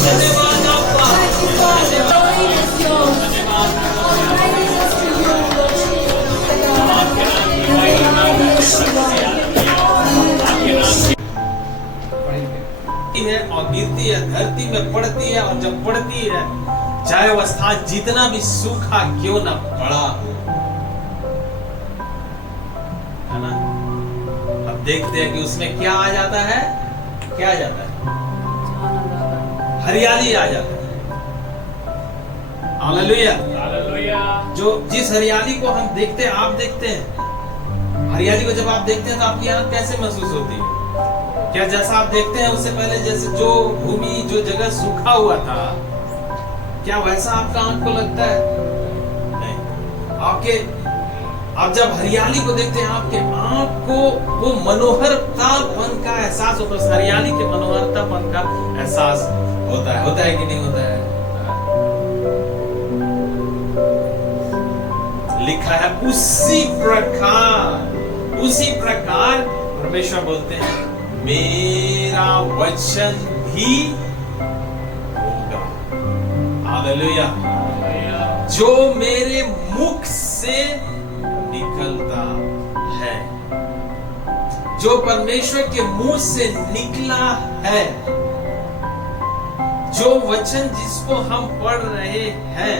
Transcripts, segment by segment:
धन्यवाद आपका। है और गिरती है, धरती में पड़ती है, और जब पड़ती है चाहे वह स्थान जितना भी सूखा क्यों ना पड़ा हो, है ना। अब देखते हैं कि उसमें क्या आ जाता है, क्या आ जाता है, हरियाली आ जाता है। Hallelujah, hallelujah. जो जिस हरियाली को हम देखते हैं, आप देखते हैं हरियाली को, जब आप देखते हैं तो आपकी आंख कैसे महसूस होती है? क्या जैसा आप देखते हैं उससे पहले, जैसे जो भूमि, जो जगह सूखा हुआ था, क्या वैसा आपका आंख को लगता है? नहीं। आप जब हरियाली को देखते हैं, आपके आंख को वो मनोहरतापन का एहसास होता है, हरियाली के मनोहरतापन का एहसास होता है कि नहीं होता है? लिखा है उसी प्रकार परमेश्वर बोलते हैं, मेरा वचन भी होगा। हालेलुया। जो मेरे मुख से निकलता है, जो परमेश्वर के मुंह से निकला है, जो वचन जिसको हम पढ़ रहे हैं,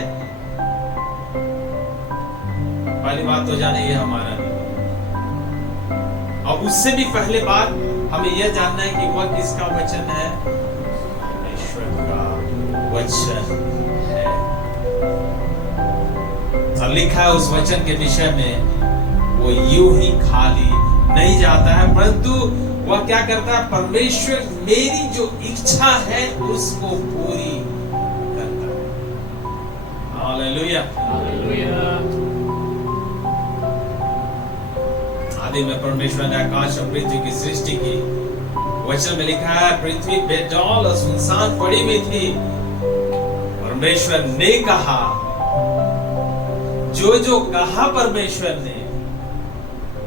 पहली बात तो जाने ये हमारा नहीं, और उससे भी पहले बात हमें यह जानना है कि वह किसका वचन है? परमेश्वर का वचन है। और लिखा है उस वचन के विषय में, वो यूं ही खाली नहीं जाता है, परंतु वह क्या करता है? परमेश्वर मेरी जो इच्छा है उसको पूरी करता है। Hallelujah, hallelujah. आदि में परमेश्वर ने आकाश और पृथ्वी की सृष्टि की। वचन में लिखा है पृथ्वी बेडौल और सुनसान पड़ी हुई थी। परमेश्वर ने कहा, जो कहा परमेश्वर ने,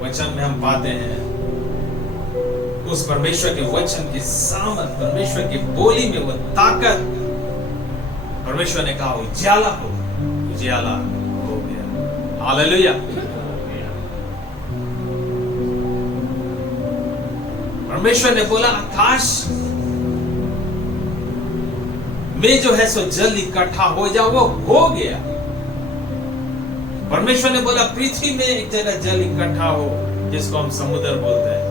वचन में हम पाते हैं उस परमेश्वर के वचन की सामर्थ, परमेश्वर की बोली में वो ताकत। परमेश्वर ने कहा उजियाला हो, उजियाला हो गया। हालेलुया। परमेश्वर ने बोला आकाश में जो है सो जल इकट्ठा हो जाओ, वो हो गया। परमेश्वर ने बोला पृथ्वी में एक जगह जल इकट्ठा हो, जिसको हम समुद्र बोलते हैं,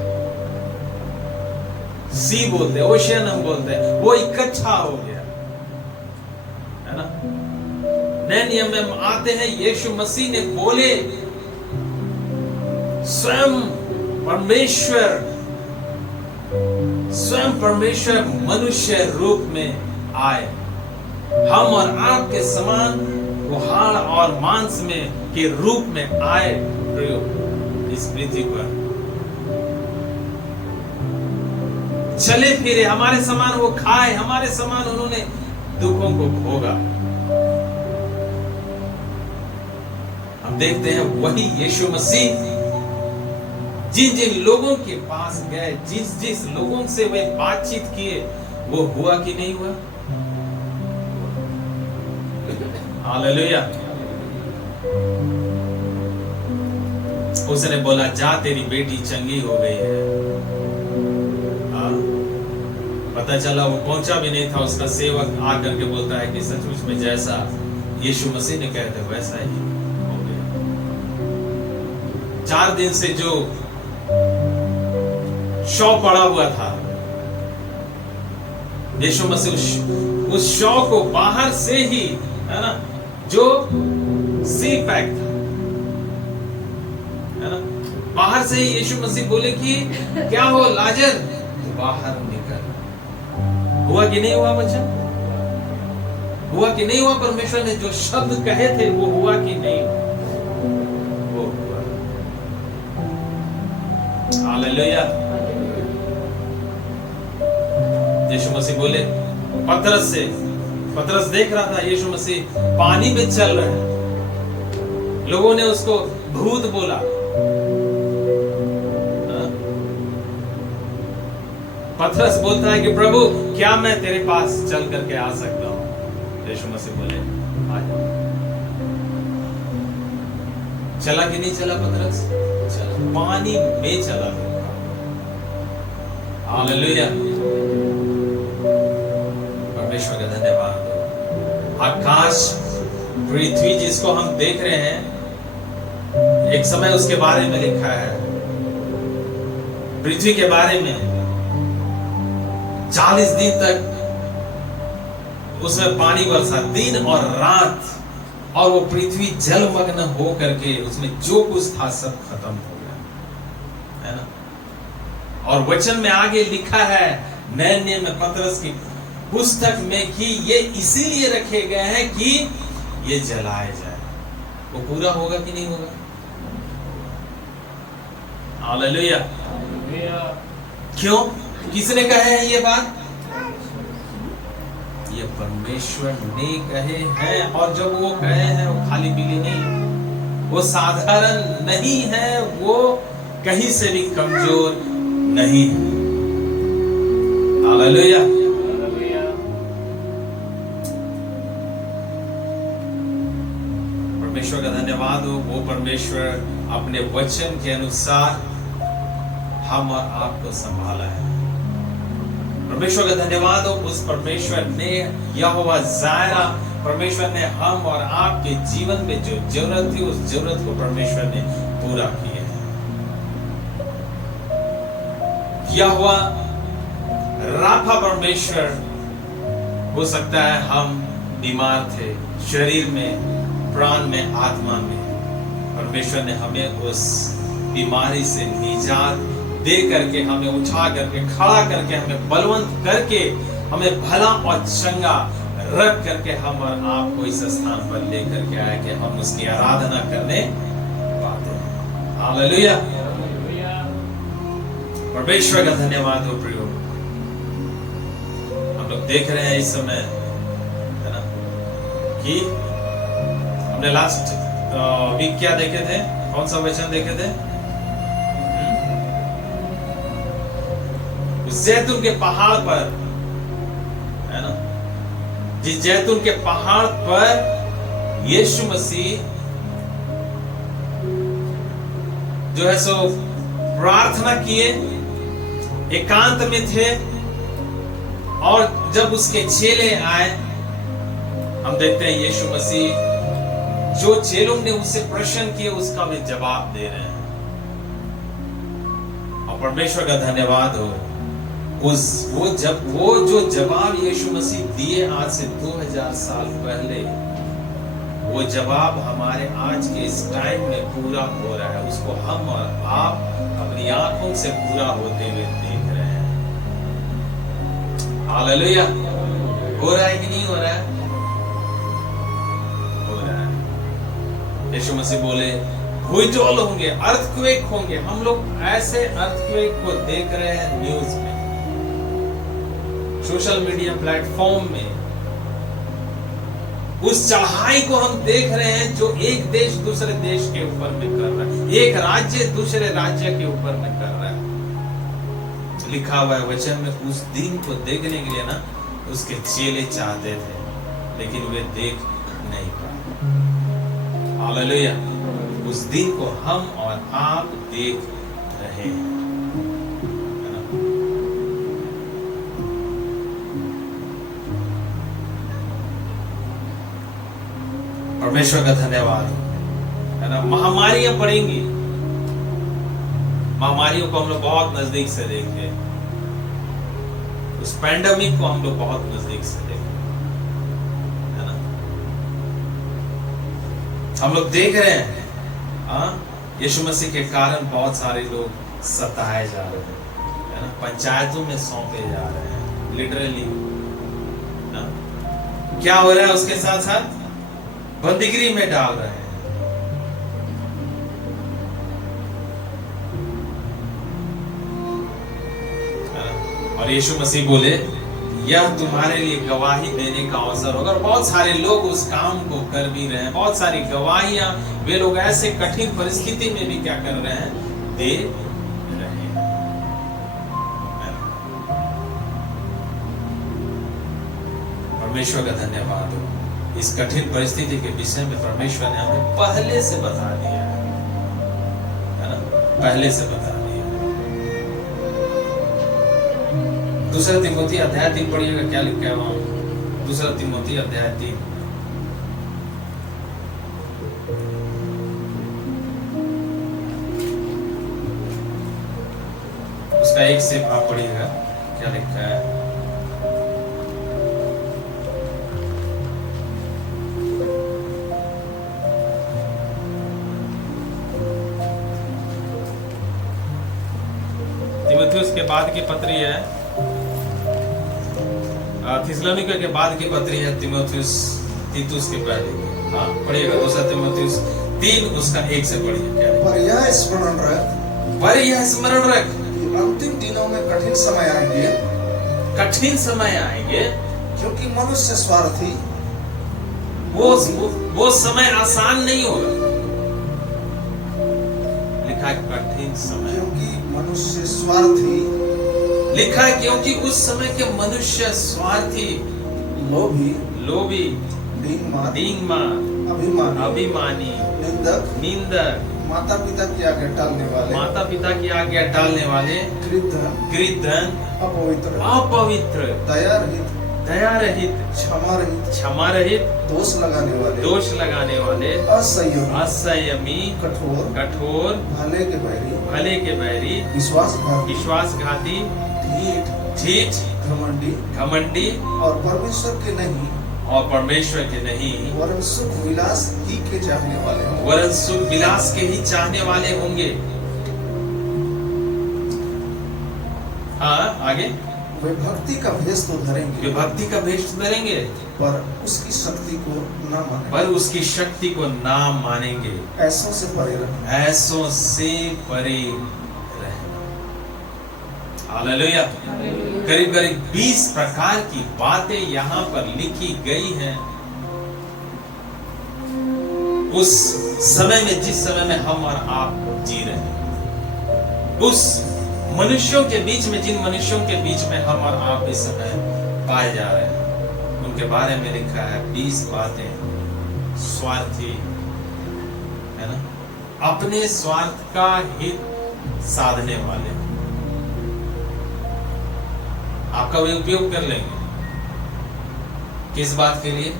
सी बोलते हैं, ओशियन हम बोलते हैं, वो इकट्ठा हो गया, है ना। नए नियम में हम आते हैं, यीशु मसीह ने बोले, स्वयं परमेश्वर मनुष्य रूप में आए, हम और आपके समान वो हाड़ और मांस में के रूप में आए इस पृथ्वी पर, चले फिरे हमारे समान, वो खाए हमारे समान, उन्होंने दुखों को भोगा। हम देखते हैं वही यीशु मसीह जिन लोगों के पास गए, जिस लोगों से वे बातचीत किए, वो हुआ कि नहीं हुआ? हालेलुया। उसने बोला जा तेरी बेटी चंगी हो गई है। पता चला वो पहुंचा भी नहीं था, उसका सेवक आकर के बोलता है कि सचमुच में जैसा यीशु मसीह ने कहते वैसा ही हो गया। 4 दिन से जो शव पड़ा हुआ था, यीशु मसीह उस शव को बाहर से ही, है ना, जो सील पैक था, है ना, बाहर से ही यीशु मसीह बोले कि क्या हो लाजर, तो बाहर निकल। हुआ कि नहीं हुआ बच्चा? हुआ कि नहीं हुआ? परमेश्वर ने जो शब्द कहे थे वो हुआ कि नहीं? वो हुआ। हालेलुया। यीशु मसीह बोले पतरस देख रहा था यीशु मसीह पानी में चल रहे हैं, लोगों ने उसको भूत बोला, पतरस बोलता है कि प्रभु क्या मैं तेरे पास चल करके आ सकता हूं? यीशु मसीह बोले आ जाओ। चला कि नहीं चला पतरस? चला, पानी में चला। हालेलुया, परमेश्वर का धन्यवाद। आकाश पृथ्वी जिसको हम देख रहे हैं, एक समय उसके बारे में लिखा है, पृथ्वी के बारे में 40 दिन तक उसमें पानी बरसा, दिन और रात, और वो पृथ्वी जलमग्न हो करके उसमें जो कुछ था सब खत्म हो गया, है ना। और वचन में आगे लिखा है नए नियम में पतरस की पुस्तक में कि ये इसीलिए रखे गए हैं कि ये जलाए जाए। वो पूरा होगा कि नहीं होगा? हालेलुया। क्यों? किसने कहे हैं ये बात? ये परमेश्वर ने कहे हैं। और जब वो कहे हैं वो खाली पीली नहीं, वो साधारण नहीं है, वो कहीं से भी कमजोर नहीं है। हालेलुया। परमेश्वर का धन्यवाद हो। वो परमेश्वर अपने वचन के अनुसार हम और आपको संभाला है। परमेश्वर का धन्यवाद हो। उस परमेश्वर ने, यहोवा जायरा परमेश्वर ने हम और आपके जीवन में जो जरूरत थी, उस जरूरत को परमेश्वर ने पूरा किया है। यहोवा राफा परमेश्वर, हो सकता है हम बीमार थे शरीर में, प्राण में, आत्मा में, परमेश्वर ने हमें उस बीमारी से निजात दे करके, हमें उठा करके, खड़ा करके, हमें बलवंत करके, हमें भला और चंगा रख करके हम और आपको इस स्थान पर लेकर के आया कि हम उसकी आराधना करने पाते हैं। हालेलुया। परमेश्वर का धन्यवाद हो। प्रियो, हम लोग देख रहे हैं इस समय, है ना, कि हमने लास्ट वीक क्या देखे थे? कौन सा वचन देखे थे? जैतून के पहाड़ पर, है ना, जिस जैतून के पहाड़ पर यीशु मसीह जो है सो प्रार्थना किए, एकांत में थे, और जब उसके चेले आए, हम देखते हैं यीशु मसीह जो चेलों ने उससे प्रश्न किए उसका वे जवाब दे रहे हैं। और परमेश्वर का धन्यवाद हो, वो जो जवाब यीशु मसीह दिए आज से 2000 साल पहले, वो जवाब हमारे आज के इस टाइम में पूरा हो रहा है। उसको हम और आप अपनी आंखों से पूरा होते हुए देख रहे हैं। हालेलुया। हो रहा है कि नहीं हो रहा है? हो रहा है। यीशु मसीह बोले भूचाल होंगे, अर्थक्वेक होंगे। हम लोग ऐसे अर्थक्वेक को देख रहे हैं न्यूज में, सोशल मीडिया प्लेटफॉर्म में। उस चढ़ाई को हम देख रहे हैं जो एक देश दूसरे देश के ऊपर में कर रहा है, एक राज्य दूसरे राज्य के ऊपर में कर रहा है। लिखा हुआ है वचन में, उस दिन को देखने के लिए ना उसके चेले चाहते थे, लेकिन वे देख नहीं पाए। हालेलुया। उस दिन को हम और आप देख रहे हैं। परमेश्वर का धन्यवाद, है ना। महामारियां पड़ेंगी, महामारियों को हम लोग बहुत नजदीक से देखे, उस पैंडेमिक को हम लोग बहुत नजदीक से देखे, है ना। हम लोग देख रहे हैं यीशु मसीह के कारण बहुत सारे लोग सताए जा रहे हैं, है ना, पंचायतों में सौंपे जा रहे हैं, लिटरली। क्या हो रहा है? उसके साथ साथ बंदीगिरी में डाल रहे हैं। और यीशु मसीह बोले यह तुम्हारे लिए गवाही देने का अवसर होगा। और बहुत सारे लोग उस काम को कर भी रहे हैं, बहुत सारी गवाहियां वे लोग ऐसे कठिन परिस्थिति में भी क्या कर रहे हैं? दे रहे हैं। परमेश्वर का धन्यवाद हो। इस कठिन परिस्थिति के विषय में परमेश्वर ने हमें पहले से बता दिया है ना, पहले से बता दिया। दूसरा तिमोथी अध्याय 3 पढ़िएगा, क्या लिखा है वहां? दूसरा तिमोथी अध्याय 3, उसका 1 से आप पढ़िएगा, क्या लिखा है? तीमुथियुस के बाद की पत्री है, थिस्सलुनीके के बाद की पत्री है तीमुथियुस तीतुस के पहले की। हाँ पढ़िएगा, दूसरा तीमुथियुस 3 उसका 1 से पढ़िए। क्या है? पर यह स्मरण रख कि अंतिम दिनों में कठिन समय आएंगे, कठिन समय आएंगे, क्योंकि मनुष्य स्वार्थी, वो समय आसान नहीं होगा। लिखा है कठिन समय, क्योंकि मनुष्य स्वार्थी, लिखा है क्योंकि उस समय के मनुष्य स्वार्थी, लोभी, डींगमार, अभिमानी, निंदक, माता पिता की आज्ञा टालने वाले, कृतघ्न, अपवित्र, दया रहित, क्षमा रहित, दोष लगाने वाले, असंयमी, कठोर, भले के बैरी, विश्वासघाती, ढीठ, घमंडी, और परमेश्वर के नहीं, वरन सुख विलास के ही चाहने वाले होंगे। हाँ आगे, वे भक्ति का भेष तो धरेंगे, पर उसकी शक्ति को ना मानेंगे, ऐसों से परे रहें। हालेलुया। करीब 20 प्रकार की बातें यहाँ पर लिखी गई हैं। उस समय में, जिस समय में हम और आप जी रहे हैं, उस मनुष्यों के बीच में, जिन मनुष्यों के बीच में हम और आप इस समय पाए जा रहे हैं, उनके बारे में लिखा है 20 बातें। स्वार्थी, है ना, अपने स्वार्थ का हित साधने वाले, आपका वे उपयोग कर लेंगे किस बात के लिए?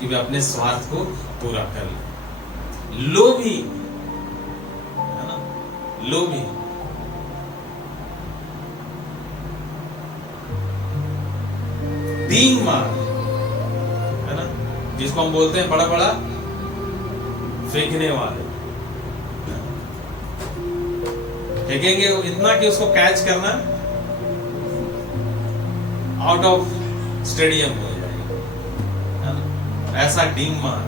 कि वे अपने स्वार्थ को पूरा कर ले। लोभी, है ना, लोभी, डींगमार, है ना, जिसको हम बोलते हैं बड़ा फेंकने वाले, फेंकेंगे इतना कि उसको कैच करना आउट ऑफ स्टेडियम हो जाएगा, है ना, ऐसा डींगमार।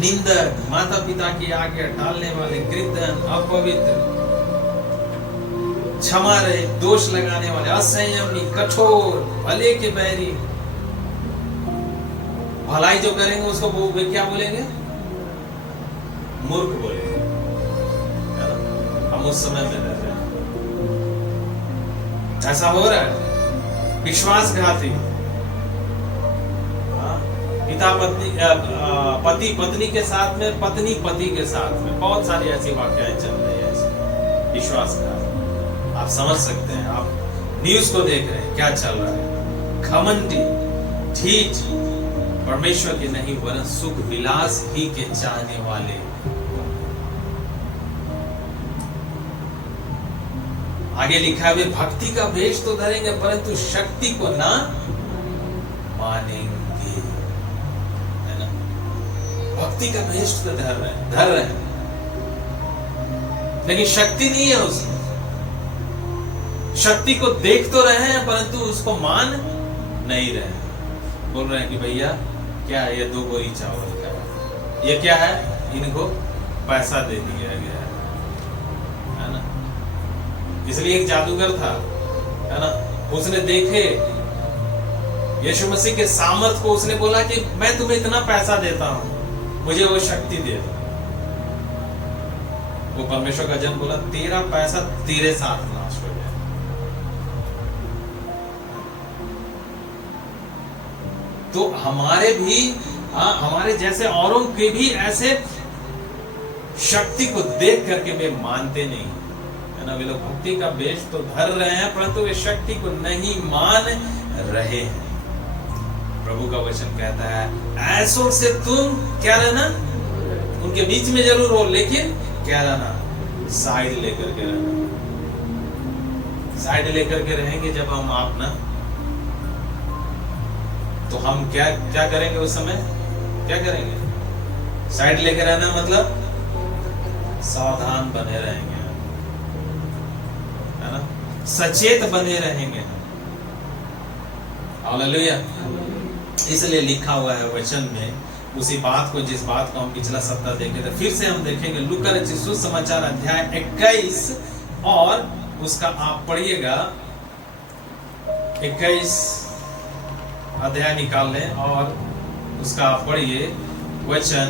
निंदक, माता पिता की आज्ञा टालने वाले, कृतघ्न, अपवित्र, क्षमा रहित, दोष लगाने वाले, असंयमी, कठोर, भले के बैरी। भलाई जो करेंगे उसको वो क्या बोलेंगे? मूर्ख बोलेंगे, है ना। हम उस समय में रह रहे हैं, ऐसा हो रहा है। विश्वासघाती, पति पत्नी के साथ में, पत्नी पति के साथ में, बहुत सारी ऐसी वाकयाएं चल रही है। विश्वासघात, आप समझ सकते हैं, आप न्यूज को देख रहे हैं, क्या चल रहा है। घमंडी, ढीठ, परमेश्वर के नहीं वरन सुख विलास ही के चाहने वाले। आगे लिखा है, भक्ति का भेष तो धरेंगे परंतु शक्ति को ना मानेंगे, है ना। भक्ति का भेष तो धर रहे हैं, लेकिन शक्ति नहीं है उसमें। शक्ति को देख तो रहे हैं परंतु उसको मान नहीं रहे। बोल रहे हैं कि भैया क्या है ये 2 बोरी चावल का, ये क्या है, इनको पैसा दे दिया गया है ना। इसलिए एक जादूगर था, है ना, उसने देखे यीशु मसीह के सामर्थ को, उसने बोला कि मैं तुम्हें इतना पैसा देता हूं, मुझे वो शक्ति दे दो। वो परमेश्वर का जन बोला, तेरा पैसा तेरे साथ नाश हो जाए। तो हमारे भी हमारे जैसे औरों के भी ऐसे शक्ति को देख करके वे मानते नहीं है ना। वे लोग भक्ति का वेश तो धर रहे हैं परंतु वे शक्ति को नहीं मान रहे हैं। प्रभु का वचन कहता है ऐसों से तुम क्या रहना, उनके बीच में जरूर हो लेकिन क्या रहना, साइड लेकर के रहना। साइड लेकर के रहेंगे जब हम आप ना, तो हम क्या क्या करेंगे उस समय, क्या करेंगे? साइड लेकर रहना मतलब सावधान बने रहेंगे, है ना, सचेत बने रहेंगे। हालेलुया। इसलिए लिखा हुआ है वचन में उसी बात को, जिस बात को हम पिछला सप्ताह देखे थे, फिर से हम देखेंगे। लूका रचित सुसमाचार अध्याय 21 और उसका आप पढ़िएगा 21 अध्याय निकाल लें और उसका आप पढ़िए वचन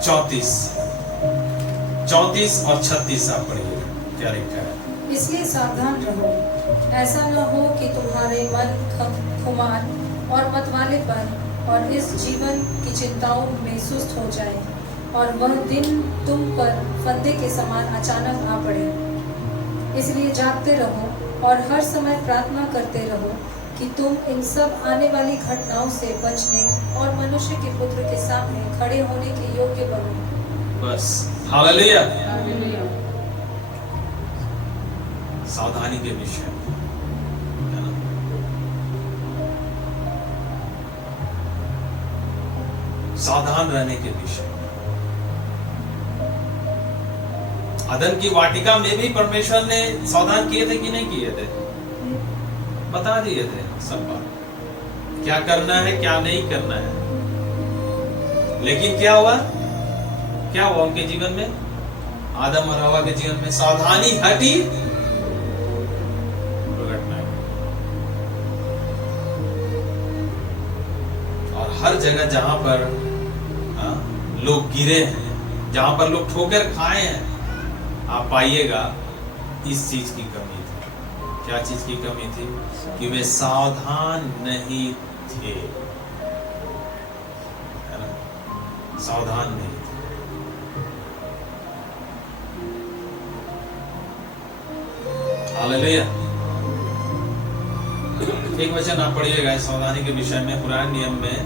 34 और 36 आप पढ़िएगा क्या लिखा है। इसलिए सावधान रहो, ऐसा न हो कि तुम्हारे मन खुमार और मतवालेपन और इस जीवन की चिंताओं में सुस्त हो जाए और वह दिन तुम पर फंदे के समान अचानक आ पड़े। इसलिए जागते रहो और हर समय प्रार्थना करते रहो कि तुम इन सब आने वाली घटनाओं से बचने और मनुष्य के पुत्र के सामने खड़े होने के योग्य बनो। बस हालेलुया। सावधानी के विषय है ना, सावधान रहने के विषय। अदन की वाटिका में भी परमेश्वर ने सावधान किए थे कि नहीं किए थे? बता दिए थे सब बात, क्या करना है क्या नहीं करना है। लेकिन क्या हुआ, क्या हुआ उनके जीवन में, आदम और हवा के जीवन में सावधानी हटी, दुर्घटना। और हर जगह जहां पर लोग गिरे हैं, जहां पर लोग ठोकर खाए हैं, आप पाइएगा इस चीज की कमी थी। क्या चीज की कमी थी? कि वे सावधान नहीं थे, है ना, सावधान नहीं थे। हालेलुया। एक वचन आप पढ़िएगा सावधानी के विषय में, पुराने नियम में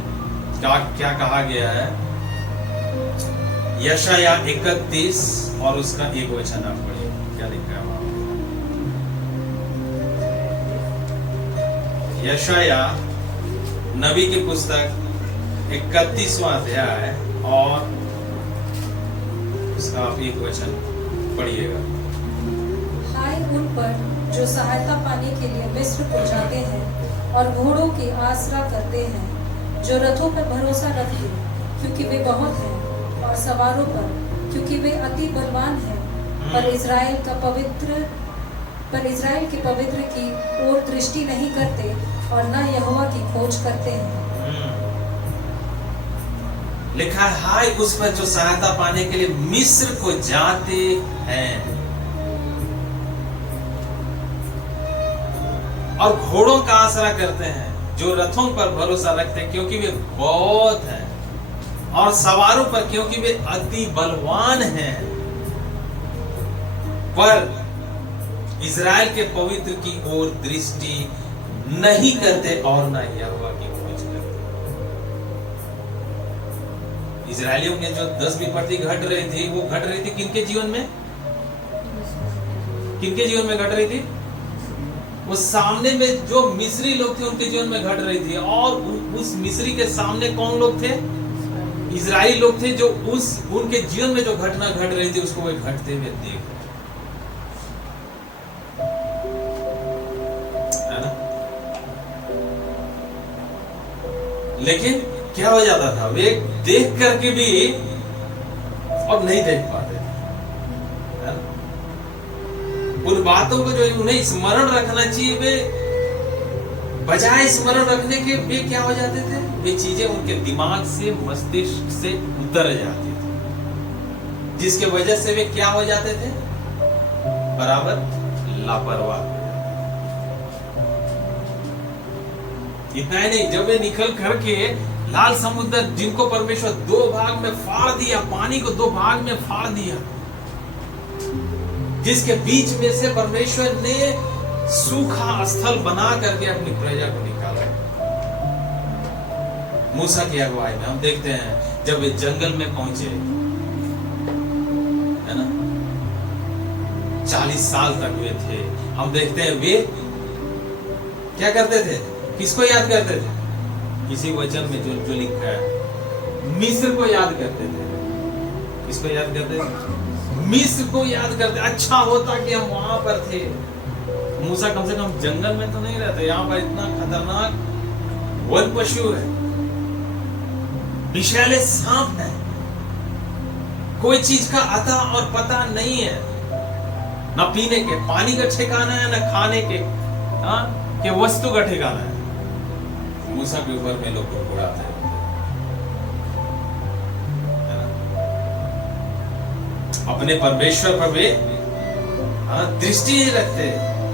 क्या कहा गया है। यशाया 31 और उसका एक वचन आप पढ़िए, क्या लिखा है वहां? यशाया नबी की पुस्तक 31वां अध्याय और उसका आप एक वचन पढ़िएगा। हाय उन पर जो सहायता पाने के लिए मिस्र को जाते हैं और घोड़ों की आसरा करते हैं, जो रथों पर भरोसा रखते क्योंकि वे बहुत हैं, और सवारों पर क्योंकि वे अति बलवान हैं, पर इज़राइल के पवित्र की ओर दृष्टि नहीं करते और न यहोवा की खोज करते हैं। लिखा है हाय उस पर जो सहायता पाने के लिए मिस्र को जाते हैं और घोड़ों का आसरा करते हैं, जो रथों पर भरोसा रखते हैं क्योंकि वे बहुत हैं, और सवारों पर क्योंकि वे अति बलवान हैं, पर इज़राइल के पवित्र की ओर दृष्टि नहीं करते और न यहोवा की खोज करते। इज़राइलियों के जो 10 विपत्ति घट रही थी, वो घट रही थी किनके जीवन में? किनके जीवन में घट रही थी? वो सामने में जो मिस्री लोग थे उनके जीवन में घट रही थी, और उस मिस्री के सामने कौन लोग थे? इज़राइली लोग थे, जो उनके जीवन में जो घटना घट रही थी उसको वे घटते हुए देख रहे, है ना। लेकिन क्या हो जाता था, वे देख करके भी और नहीं देख पाते, है ना? उन बातों को जो उन्हें स्मरण रखना चाहिए, वे बजाय स्मरण रखने के वे क्या हो जाते थे, वे चीजें उनके दिमाग से, मस्तिष्क से उतर जाती थी, जिसके वजह से वे क्या हो जाते थे, बराबर लापरवाह। इतना ही नहीं, जब ये निकल करके लाल समुद्र जिनको परमेश्वर 2 भाग में फाड़ दिया, पानी को 2 भाग में फाड़ दिया, जिसके बीच में से परमेश्वर ने सूखा स्थल बना करके अपनी प्रजा को निकाला। मूसा की अगुवाई में हम देखते हैं जब वे जंगल में पहुंचे, है ना, 40 साल तक वे थे। हम देखते हैं वे क्या करते थे, किसको याद करते थे? किसी वचन में जो लिखा है, मिस्र को याद करते थे। किसको याद करते थे? मिस्र को याद करते। अच्छा होता कि हम वहां पर थे। मूसा कम से कम जंगल में तो नहीं रहते, यहाँ पर इतना खतरनाक वन पशु है, विषैले सांप है, कोई चीज का अता और पता नहीं है, न पीने के पानी का ठिकाना है, न खाने के वस्तु का ठिकाना है। मूसा के ऊपर में लोग उड़ाते हैं, अपने परमेश्वर पर वे दृष्टि नहीं रखते,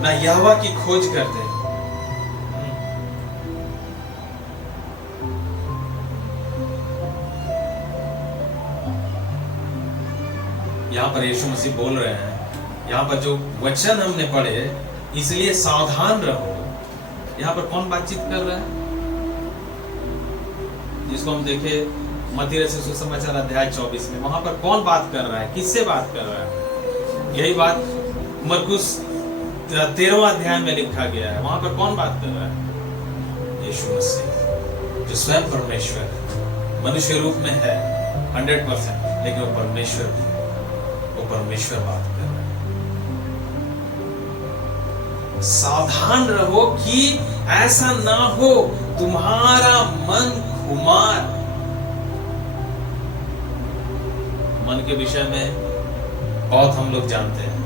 ना यहोवा की खोज करते। यहां पर यीशु मसीह बोल रहे हैं, यहां पर जो वचन हमने पढ़े, इसलिए सावधान रहो। यहां पर कौन बातचीत कर रहा है? जिसको हम देखे मत्ती रचित सुसमाचार अध्याय 24 में, वहां पर कौन बात कर रहा है, किससे बात कर रहा है? यही बात मरकुस 13वां अध्याय में लिखा गया है। वहां पर कौन बात कर रहा है? यीशु मसीह, जो स्वयं परमेश्वर मनुष्य रूप में है 100%, लेकिन वो परमेश्वर बात कर रहा है। सावधान रहो कि ऐसा ना हो तुम्हारा मन खुमार। मन के विषय में बहुत हम लोग जानते हैं,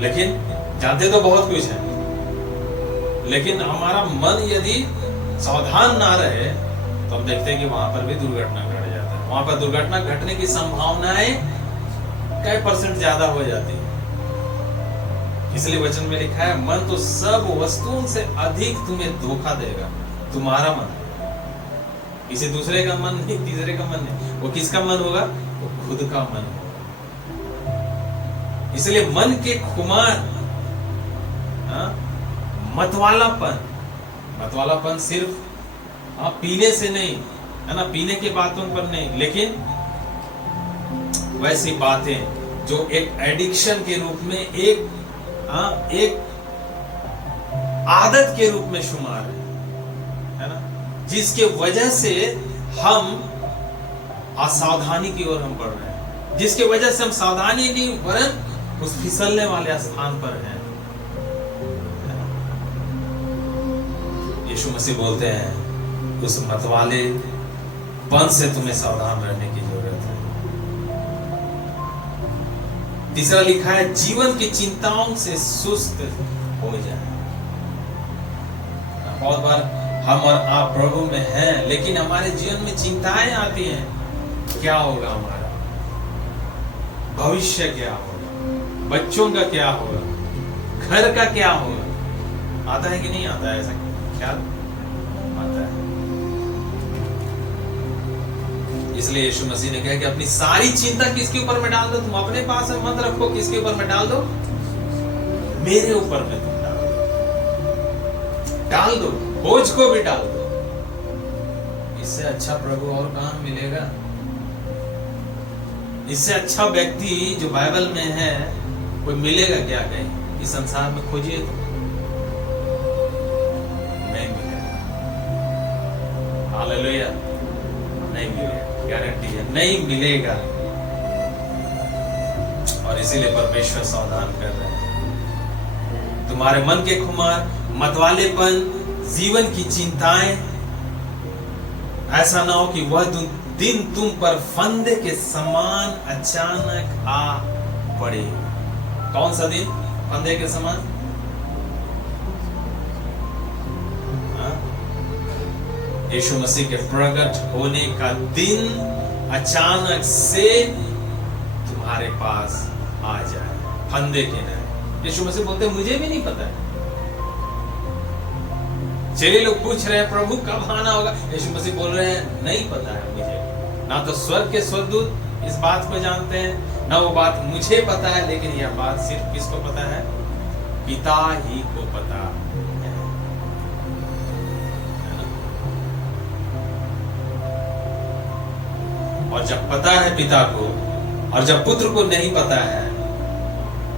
लेकिन जानते तो बहुत कुछ है, लेकिन हमारा मन यदि सावधान ना रहे तो हम देखते हैं कि वहां पर भी दुर्घटना घट जाता है। वहां पर दुर्घटना घटने की संभावनाएं कई % ज्यादा हो जाती है। इसलिए वचन में लिखा है, मन तो सब वस्तुओं से अधिक तुम्हें धोखा देगा। तुम्हारा मन, किसी दूसरे का मन नहीं, तीसरे का मन नहीं, वो किसका मन होगा? वो खुद का मन होगा। इसलिए मन के खुमार, मतवालापन सिर्फ पीने से नहीं, है ना, पीने की बातों पर नहीं, लेकिन वैसी बातें जो एक एडिक्शन के रूप में, एक आदत के रूप में शुमार है ना, जिसके वजह से हम असावधानी की ओर हम बढ़ रहे हैं, जिसके वजह से हम सावधानी नहीं वरन उस फिसलने वाले स्थान पर हैं। यीशु मसीह बोलते हैं, उस मतवाले पन से तुम्हें सावधान रहने की जरूरत है। तीसरा लिखा है, जीवन की चिंताओं से सुस्त हो जाए। बहुत बार हम और आप प्रभु में हैं, लेकिन हमारे जीवन में चिंताएं आती हैं। क्या होगा हमारा भविष्य, क्या होगा, बच्चों का क्या होगा, घर का क्या होगा? आता है कि नहीं आता है ऐसा ख्याल? आता है। इसलिए यीशु मसीह ने कहा कि अपनी सारी चिंता किसके ऊपर में डाल दो? तुम अपने पास में मत रखो। किसके ऊपर में डाल दो? मेरे ऊपर में तुम डाल दो, बोझ को भी डाल दो। इससे अच्छा प्रभु और कहां मिलेगा? इससे अच्छा व्यक्ति जो बाइबल में है कोई मिलेगा क्या कहीं? इस संसार में खोजिए तो नहीं मिलेगा। हालेलुया, नहीं मिलेगा, गारंटी है, नहीं मिलेगा। और इसीलिए परमेश्वर सावधान कर रहे हैं। तुम्हारे मन के खुमार, मतवालेपन, जीवन की चिंताएं, ऐसा ना हो कि वह दिन तुम पर फंदे के समान अचानक आ पड़े। कौन सा दिन फंदे के समान? यीशु मसीह के प्रकट होने का दिन अचानक से तुम्हारे पास आ जाए, फंदे के नहीं। यीशु मसीह बोलते मुझे भी नहीं पता है, चेले लोग पूछ रहे हैं प्रभु कब आना होगा। यीशु मसीह बोल रहे हैं नहीं पता है मुझे, ना तो स्वर्ग के स्वर्गदूत इस बात को जानते हैं, ना वो बात मुझे पता है, लेकिन यह बात सिर्फ किसको पता है? पिता ही को पता है ना? और जब पता है पिता को, और जब पुत्र को नहीं पता है,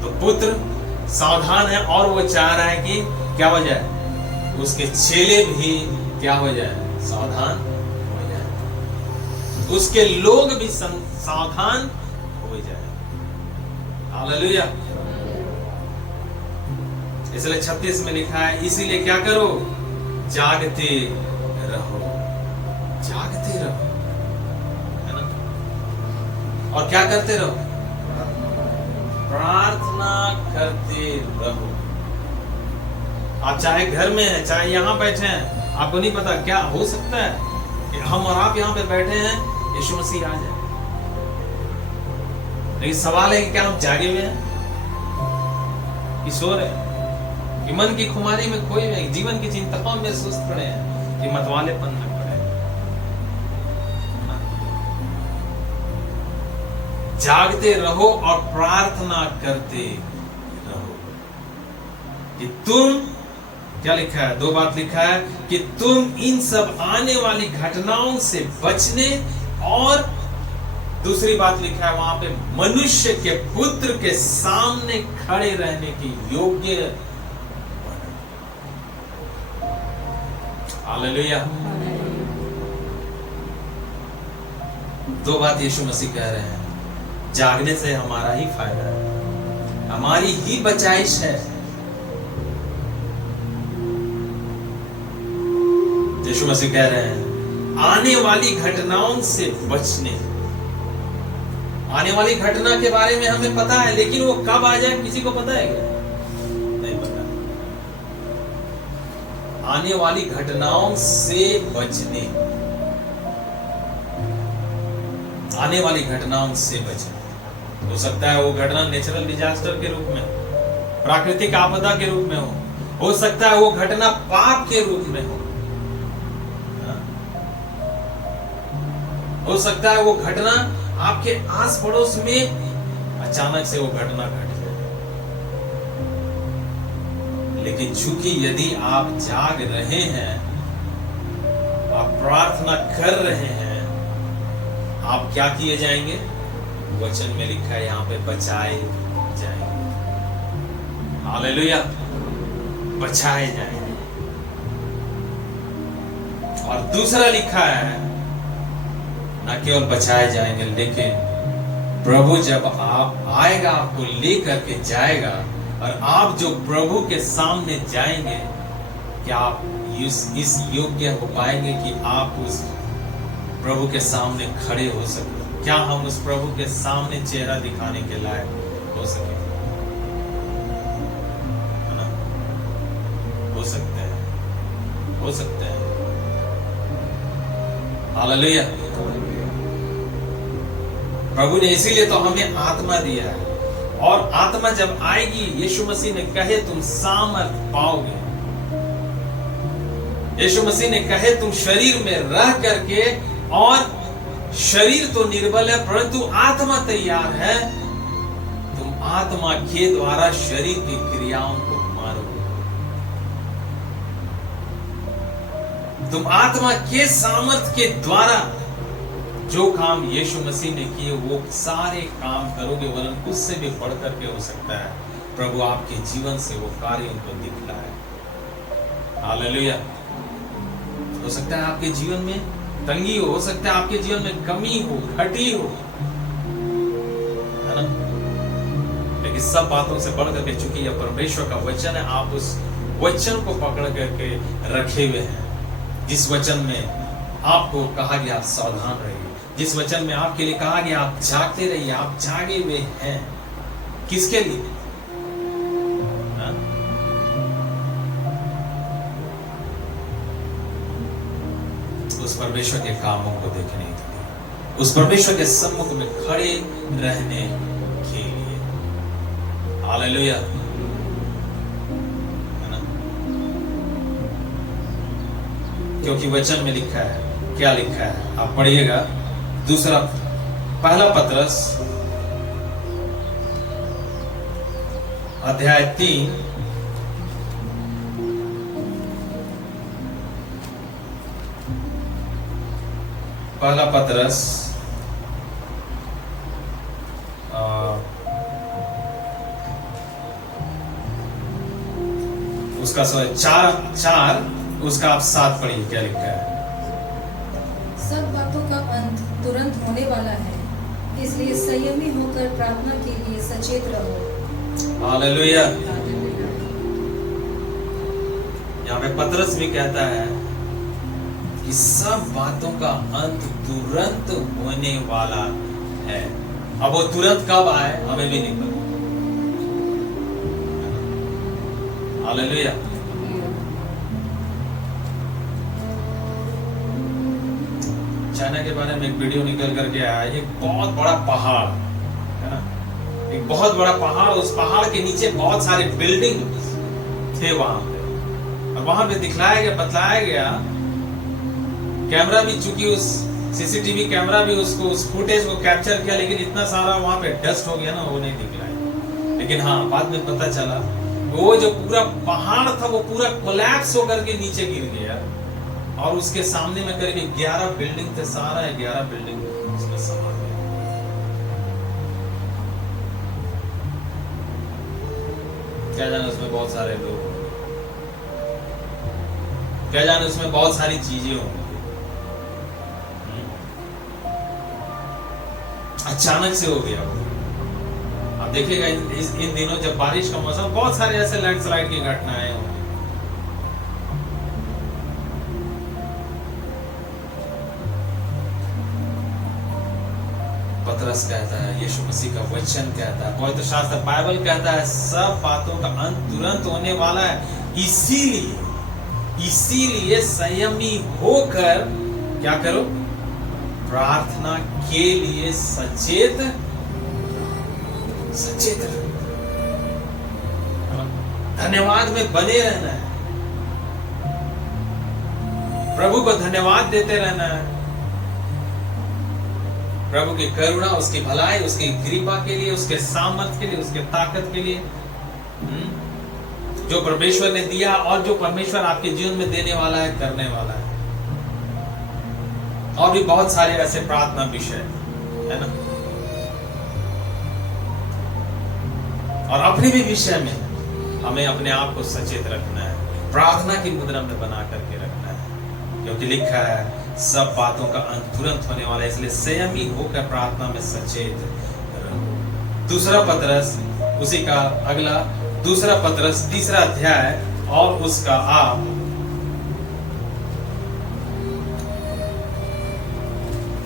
तो पुत्र सावधान है और वो चाह रहा है कि क्या हो जाए? उसके चेले भी क्या हो जाए? सावधान हो जाए, उसके लोग भी सावधान हो जाए। हालेलुया। इसलिए 36 में लिखा है, इसीलिए क्या करो? जागते रहो, जागते रहो, है ना? और क्या करते रहो? प्रार्थना करते रहो। आप चाहे घर में हैं, चाहे यहां बैठे हैं, आपको नहीं पता क्या हो सकता है कि हम और आप यहां पे बैठे हैं, यीशु मसीह आ जाए। लेकिन सवाल है कि क्या हम जागे हुए हैं कि सो रहे हैं, कि मन की खुमारी में खोए हुए हैं, जीवन की चिंताओं में सुस्त पड़े हैं, कि मतवालेपन में पड़े हैं। जागते रहो और प्रार्थना करते रहो कि तुम, क्या लिखा है? 2 बात लिखा है कि तुम इन सब आने वाली घटनाओं से बचने, और दूसरी बात लिखा है वहां पे, मनुष्य के पुत्र के सामने खड़े रहने की योग्य। हालेलुया। 2 बात यीशु मसीह कह रहे हैं, जागने से हमारा ही फायदा है, हमारी ही बचाइश है। यीशु मसीह कह रहे हैं आने वाली घटनाओं से बचने। आने वाली घटना के बारे में हमें पता है, लेकिन वो कब आ जाए किसी को पता है क्या? नहीं पता। आने वाली घटनाओं से बचने, आने वाली घटनाओं से बचने। हो सकता है वो घटना नेचुरल डिजास्टर के रूप में, प्राकृतिक आपदा के रूप में हो सकता है वो घटना पाप के रूप में हो सकता है वो घटना आपके आस पड़ोस में अचानक से वो घटना घट जाए। लेकिन चूंकि यदि आप जाग रहे हैं, आप प्रार्थना कर रहे हैं, आप क्या किए जाएंगे? वचन में लिखा है यहां पे बचाए जाएंगे। हालेलुया, बचाए जाएंगे। और दूसरा लिखा है न केवल बचाए जाएंगे, लेकिन प्रभु जब आप आएगा आपको लेकर के जाएगा, और आप जो प्रभु के सामने जाएंगे, क्या आप इस योग्य हो पाएंगे कि आप उस प्रभु के सामने खड़े हो सके? क्या हम उस प्रभु के सामने चेहरा दिखाने के लायक हो सके? है ना? हो सकते हैं, हो सकते हैं। हालेलुया। प्रभु ने इसीलिए तो हमें आत्मा दिया है, और आत्मा जब आएगी, यीशु मसीह ने कहे तुम सामर्थ पाओगे। यीशु मसीह ने कहे तुम शरीर में रह करके, और शरीर तो निर्बल है परंतु आत्मा तैयार है, तुम आत्मा के द्वारा शरीर की क्रियाओं को मारोगे। तुम आत्मा के सामर्थ के द्वारा जो काम यीशु मसीह ने किए वो सारे काम करोगे, वरन उससे भी बढ़ करके हो सकता है प्रभु आपके जीवन से वो कार्य उनको दिखलाए। हालेलुया। हो सकता है आपके जीवन में तंगी हो सकता है आपके जीवन में कमी हो, घटी हो, है ना? लेकिन सब बातों से बढ़ करके, चूंकि यह परमेश्वर का वचन है, आप उस वचन को पकड़ करके रखे हुए हैं, जिस वचन में आपको कहा गया आप सावधान रहिए, जिस वचन में आपके लिए कहा गया आप जागते रहिए, आप जागे हुए हैं। किसके लिए? हा? उस परमेश्वर के कामों को देखने के लिए, उस परमेश्वर के सम्मुख में खड़े रहने के लिए। हालेलुया। है ना? क्योंकि वचन में लिखा है, क्या लिखा है आप पढ़िएगा। पहला पतरस अध्याय 3 पहला पतरस उसका 4 उसका आप 7 पढ़िए, क्या लिखा है। सब बातों का अंत तुरंत होने वाला है, इसलिए संयमी होकर प्रार्थना के लिए सचेत रहो। हालेलुया। यहाँ पे पतरस भी कहता है कि सब बातों का अंत तुरंत होने वाला है। अब वो तुरंत कब आए हमें भी नहीं पता। हालेलुया। चाइना के बारे में एक वीडियो निकल करके आया, एक बहुत बड़ा पहाड़ है ना, एक बहुत बड़ा पहाड़, उस पहाड़ के नीचे बहुत सारे बिल्डिंग थे वहां पे, और वहां पे दिखलाया गया, बतलाया गया, कैमरा भी, चूंकि उस सीसीटीवी कैमरा भी उसको उस फुटेज को कैप्चर किया, लेकिन इतना सारा वहां पे डस्ट हो गया ना, वो नहीं दिखलाया। लेकिन हाँ, बाद में पता चला वो जो पूरा पहाड़ था वो पूरा कोलैप्स होकर के नीचे गिर गया, और उसके सामने में करीब 11 बिल्डिंग थे, सारा 11 बिल्डिंग उसमें समा गया। क्या जाने उसमें बहुत सारे लोग, क्या जाने उसमें बहुत सारी चीजें होंगी। अचानक से हो गया। आप देखिएगा इन दिनों जब बारिश का मौसम, बहुत सारे ऐसे लैंडस्लाइड की घटनाएं होंगी। पतरस कहता है, यीशु मसीह का वचन कहता है, पवित्र शास्त्र बाइबल कहता है, सब बातों का अंत तुरंत होने वाला है। इसीलिए संयमी होकर क्या करो, प्रार्थना के लिए सचेत रहो। धन्यवाद में बने रहना है, प्रभु को धन्यवाद देते रहना है, प्रभु की करुणा, उसकी भलाई, उसकी कृपा के लिए, उसके सामर्थ के लिए, उसके ताकत के लिए, जो परमेश्वर ने दिया और जो परमेश्वर आपके जीवन में देने वाला है, करने वाला है। और भी बहुत सारे ऐसे प्रार्थना विषय है ना, और अपने भी विषय में हमें अपने आप को सचेत रखना है, प्रार्थना की मुद्रा में बना करके रखना है, क्योंकि लिखा है सब बातों का अंत तुरंत होने वाला है, इसलिए संयमी होकर प्रार्थना में सचेत रहो। दूसरा पतरस, उसी का अगला दूसरा पतरस 3 अध्याय और उसका आप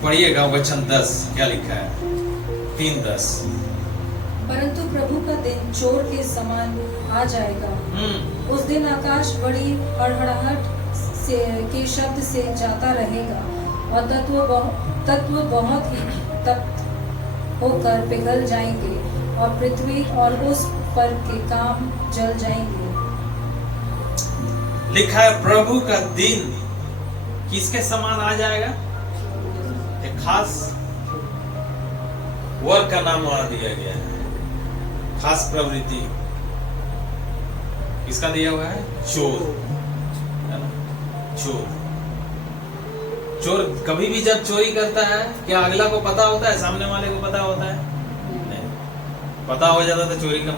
पढ़िएगा वचन 10, क्या लिखा है, 3:10। परंतु प्रभु का दिन चोर के समान आ जाएगा। उस दिन आकाश बड़ी हड़हड़ाहट के शब्द से जाता रहेगा, और तत्व बहुत ही तप्त होकर पिघल जाएंगे, और पृथ्वी और उस पर के काम जल जाएंगे। लिखा है प्रभु का दिन किसके समान आ जाएगा, एक खास वर्ग का नाम वहां दिया गया है, खास प्रवृत्ति किसका दिया हुआ है, चोर है ना। चोर कभी भी जब चोरी करता है, क्या अगला को पता होता है, सामने वाले को पता होता है, नहीं। पता हो जाता तो चोरी का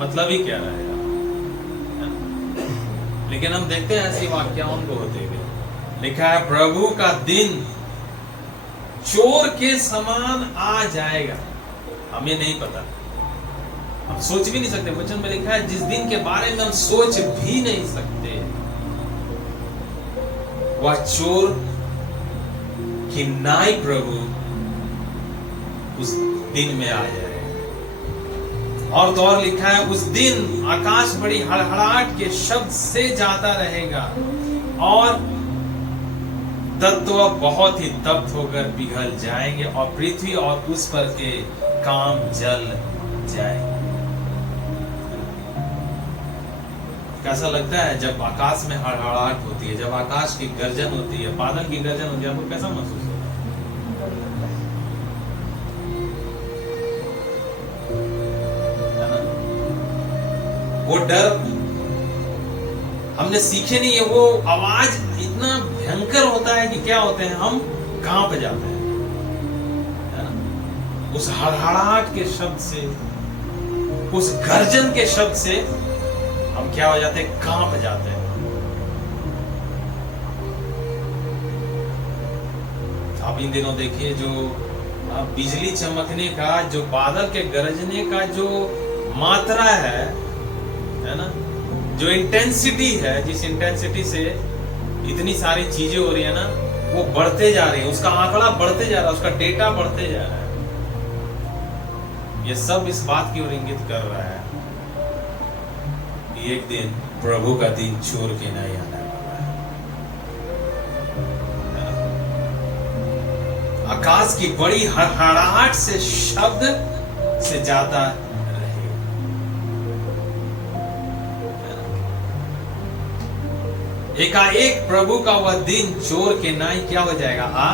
मतलब ही क्या रहेगा। लेकिन हम देखते हैं ऐसी वाक्याओं को होते हुए, लिखा है प्रभु का दिन चोर के समान आ जाएगा। हमें नहीं पता, हम सोच भी नहीं सकते। वचन में लिखा है जिस दिन के बारे में हम सोच भी नहीं सकते, वह चोर की नाई प्रभु उस दिन में आ जाएगा। और तो और लिखा है उस दिन आकाश बड़ी हड़हड़ाहट के शब्द से जाता रहेगा, और तत्व बहुत ही तप्त होकर पिघल जाएंगे, और पृथ्वी और उस पर के काम जल जाएंगे। कैसा लगता है जब आकाश में हड़हड़ाहट होती है, जब आकाश की गर्जन होती है, बादल की गर्जन होती है, आपको कैसा महसूस होता है ना? वो डर हमने सीखे नहीं है, वो आवाज इतना भयंकर होता है कि क्या होते हैं, हम कांप जाते हैं, है ना? उस हड़हड़ाहट के शब्द से, उस गर्जन के शब्द से हम क्या हो जाते हैं, कांप जाते हैं। आप इन दिनों देखिए जो बिजली चमकने का, जो बादल के गरजने का जो मात्रा है ना, जो इंटेंसिटी है, जिस इंटेंसिटी से इतनी सारी चीजें हो रही है ना, वो बढ़ते जा रही है, उसका आंकड़ा बढ़ते जा रहा है, उसका डेटा बढ़ते जा रहा है। ये सब इस बात की ओर इंगित कर रहा है कि एक दिन प्रभु का दिन चोर के नहीं आने वाला है। आकाश की बड़ी हड़हड़ाहट से शब्द से ज्यादा रहेगा। एकाएक प्रभु का वह दिन चोर के नाई क्या हो जाएगा, आ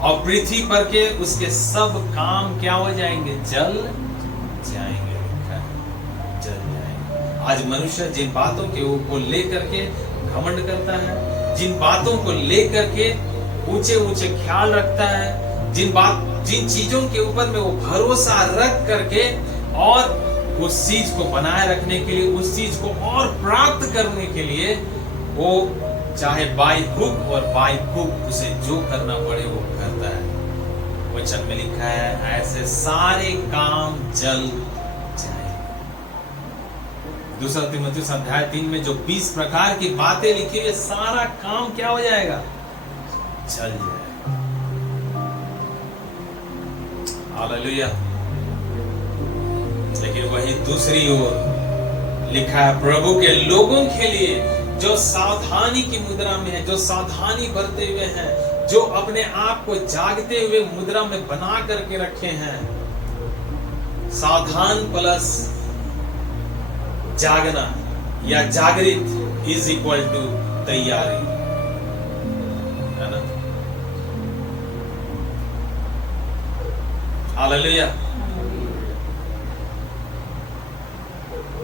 और पृथ्वी पर के उसके सब काम क्या हो जाएंगे, जल जाएंगे, जल जाएंगे। आज मनुष्य जिन बातों के को लेकर के घमंड करता है, जिन बातों को लेकर के ऊंचे ऊंचे ख्याल रखता है, जिन चीजों के ऊपर में वो भरोसा रख करके और उस चीज को बनाए रखने के लिए, उस चीज को और प्राप्त करने के लिए, वो चाहे बाई हुक और बाई हुक उसे जो करना पड़े वो करता है। वचन में लिखा है ऐसे सारे काम जल जाए। दूसरा तीमुथियुस अध्याय 3 में जो 20 प्रकार की बातें लिखी हुई, सारा काम क्या हो जाएगा, जल जाएगा। हालेलुया। लेकिन वही दूसरी ओर लिखा है प्रभु के लोगों के लिए जो सावधानी की मुद्रा में है, जो सावधानी बरते हुए हैं, जो अपने आप को जागते हुए मुद्रा में बना करके रखे हैं। सावधान प्लस जागना या जागृत इज इक्वल टू तैयारी, है ना? हालेलुया।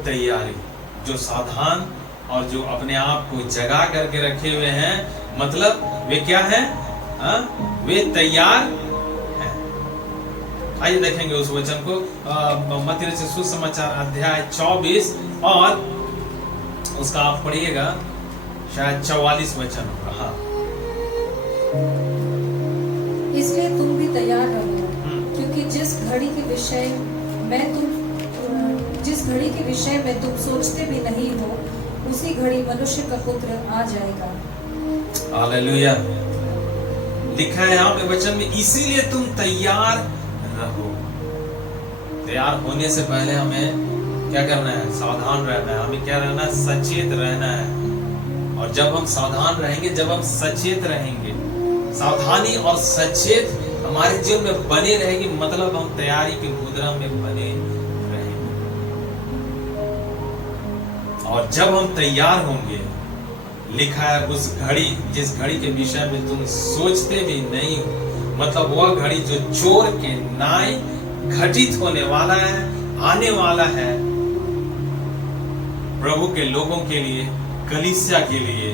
तैयारी, जो सावधान और जो अपने आप को जगा करके रखे हुए हैं, मतलब वे क्या हैं, वे तैयार हैं। आइए देखेंगे उस वचन को, मत्ती रचित सुसमाचार अध्याय 24 और उसका आप पढ़िएगा, शायद 44 वचन होगा। इसलिए तुम भी तैयार रहो, क्योंकि जिस घड़ी के विषय में तुम सोचते भी नहीं हो, उसी घड़ी मनुष्य का पुत्र आ जाएगा। हालेलुया। लिखा है यहाँ पे वचन में, इसीलिए तुम तैयार रहो। तैयार होने से पहले हमें क्या करना है, सावधान रहना है। हमें क्या रहना है, सचेत रहना है। और जब हम सावधान रहेंगे, जब हम सचेत रहेंगे, सावधानी और सचेत हमारे जीवन में बने रहेगी, मतलब हम तैयारी की मुद्रा में बने रहेंगे। और जब हम तैयार होंगे, लिखा है उस घड़ी, जिस घड़ी के विषय में तुम सोचते भी नहीं हो, मतलब वह घड़ी जो चोर के नाई घटित होने वाला है, आने वाला है। प्रभु के लोगों के लिए, कलीसिया के लिए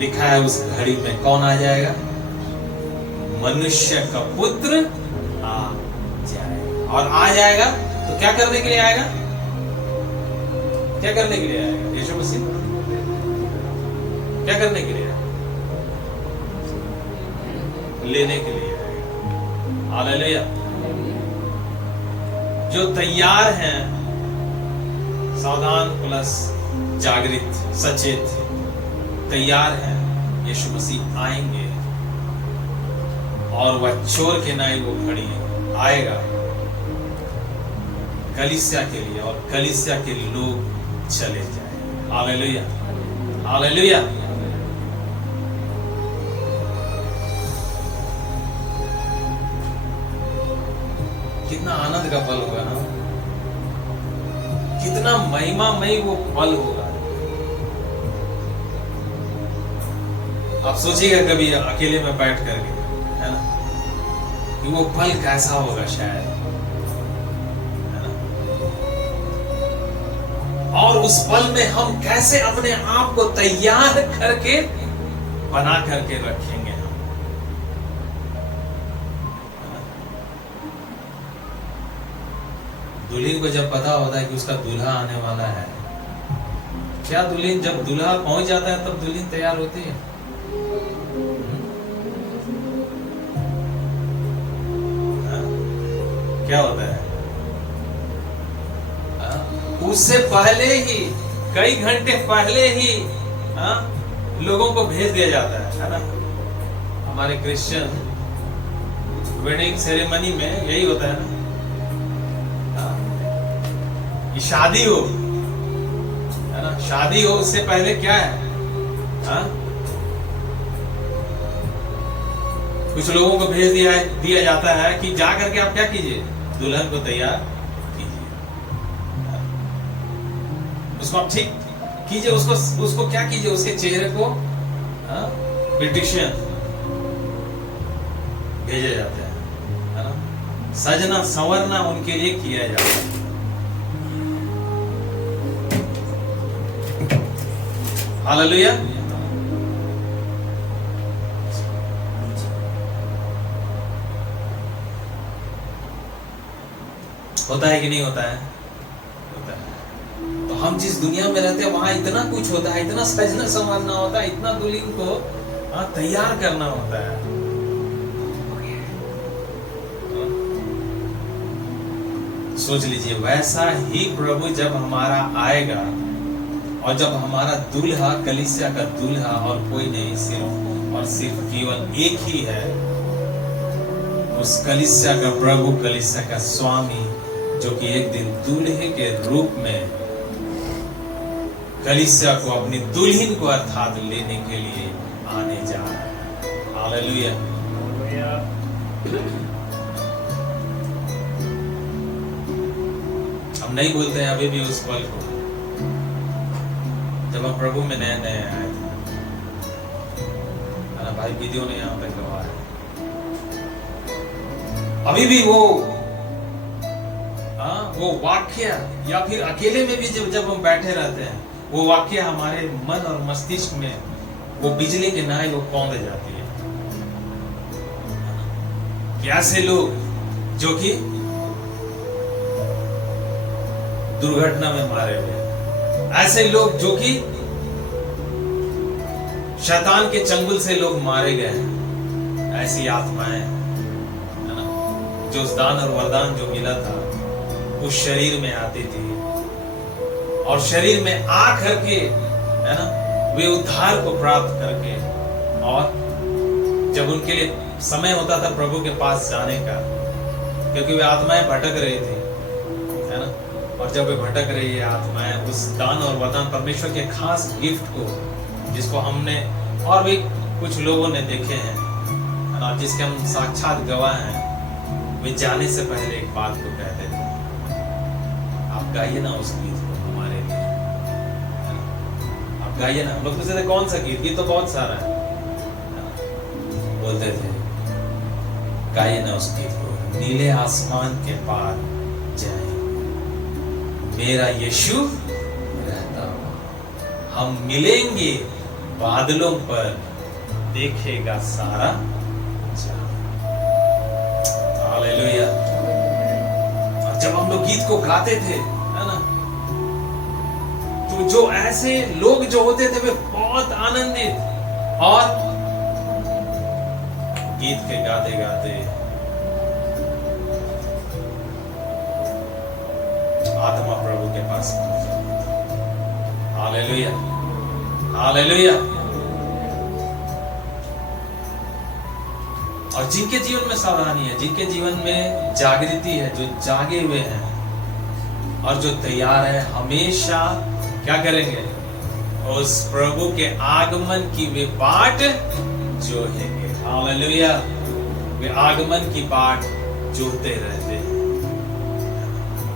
लिखा है उस घड़ी में कौन आ जाएगा, मनुष्य का पुत्र आ जाएगा। और आ जाएगा तो क्या करने के लिए आएगा, क्या करने के लिए आएगा, यीशु मसीह क्या करने के लिए आएगा, लेने के लिए आएगा। हालेलुया। जो तैयार हैं, सावधान प्लस जागृत, सचेत, तैयार हैं, यीशु मसीह आएंगे और वह चोर के नाई वो घड़ी आएगा कलीसिया के लिए, और कलीसिया के लोग चले जाए। Hallelujah, hallelujah. कितना आनंद का पल होगा ना, कितना महिमामय वो पल होगा। आप सोचिएगा कभी अकेले में बैठ करके, है ना, कि वो पल कैसा होगा शायद, है ना। और उस पल में हम कैसे अपने आप को तैयार करके बना करके रखेंगे हम, है ना? दुल्हन को जब पता होता है कि उसका दूल्हा आने वाला है, क्या दुल्हन, जब दूल्हा पहुंच जाता है तब दुल्हन तैयार होती है? क्या होता है? उससे पहले ही, कई घंटे पहले ही लोगों को भेज दिया जाता है ना। हमारे क्रिश्चियन वेडिंग सेरेमनी में यही होता है ना, कि शादी हो, है ना, शादी हो उससे पहले क्या है, कुछ लोगों को भेज दिया जाता है कि जा करके आप क्या कीजिए, दुल्हन को तैयार कीजिए, उसको आप ठीक कीजिए, उसको क्या कीजिए, उसके चेहरे को ब्यूटिशियन भेजे जाते हैं, है ना, सजना संवरना उनके लिए किया जाता है। हालेलुया। होता है कि नहीं होता है? होता है। तो हम जिस दुनिया में रहते हैं वहां इतना कुछ होता है, इतना सजना संवारना होता है, इतना दुल्हन को तैयार करना होता है। सोच लीजिए, वैसा ही प्रभु जब हमारा आएगा और जब हमारा दूल्हा, कलीसिया का दूल्हा और कोई नहीं, सिर्फ और सिर्फ केवल एक ही है, उस कलीसिया का प्रभु, कलीसिया का स्वामी, जो कि एक दिन दूल्हे के रूप में कलीसिया को, अपनी दुल्हन को अर्थात लेने के लिए आने जा रहा है। हालेलुया। हम नहीं भूलते हैं अभी भी उस पल को, जब हम प्रभु में नए नए आए थे। भाई वीडियो ने यहाँ पे गवाह है, अभी भी वो वाक्य, या फिर अकेले में भी जब हम बैठे रहते हैं, वो वाक्य हमारे मन और मस्तिष्क में वो बिजली की नाई वो कौंध जाती है। कि ऐसे लोग जो कि दुर्घटना में मारे हुए, ऐसे लोग जो कि शैतान के चंगुल से लोग मारे गए, ऐसी आत्माएं, है ना, जो उस दान और वरदान जो मिला था उस शरीर में आती थी, और शरीर में आ करके, है ना, वे उद्धार को प्राप्त करके, और जब उनके लिए समय होता था प्रभु के पास जाने का, क्योंकि वे आत्माएं भटक रही थी, है ना, और जब वे भटक रही है आत्माएं, उस दान और वरदान, परमेश्वर के खास गिफ्ट को, जिसको हमने और भी कुछ लोगों ने देखे हैं, और जिसके हम साक्षात गवाह हैं, वे जाने से पहले एक बात को कहते थे। आप गाइए ना उस गीत को हमारे लिए, आप गाइए ना। हम लोग पूछते थे कौन सा गीत? गीत तो बहुत सारा है। बोलते थे गाइए ना उस गीत को, नीले आसमान के पार जाए मेरा यीशु रहता हुआ, हम मिलेंगे बादलों पर, देखेगा सारा जहां। हालेलुया। और जब हम लोग गीत को गाते थे, है ना, तो जो ऐसे लोग जो होते थे वे बहुत आनंदित, और गीत के गाते गाते आत्मा प्रभु के पास पहुंच जाती। Hallelujah, hallelujah. और जिनके जीवन में सावधानी है, जिनके जीवन में जागृति है, जो जागे हुए हैं और जो तैयार है, हमेशा क्या करेंगे? उस प्रभु के आगमन की वे बाट जोहेंगे। हालेलुया। वे आगमन की बाट जोते रहते हैं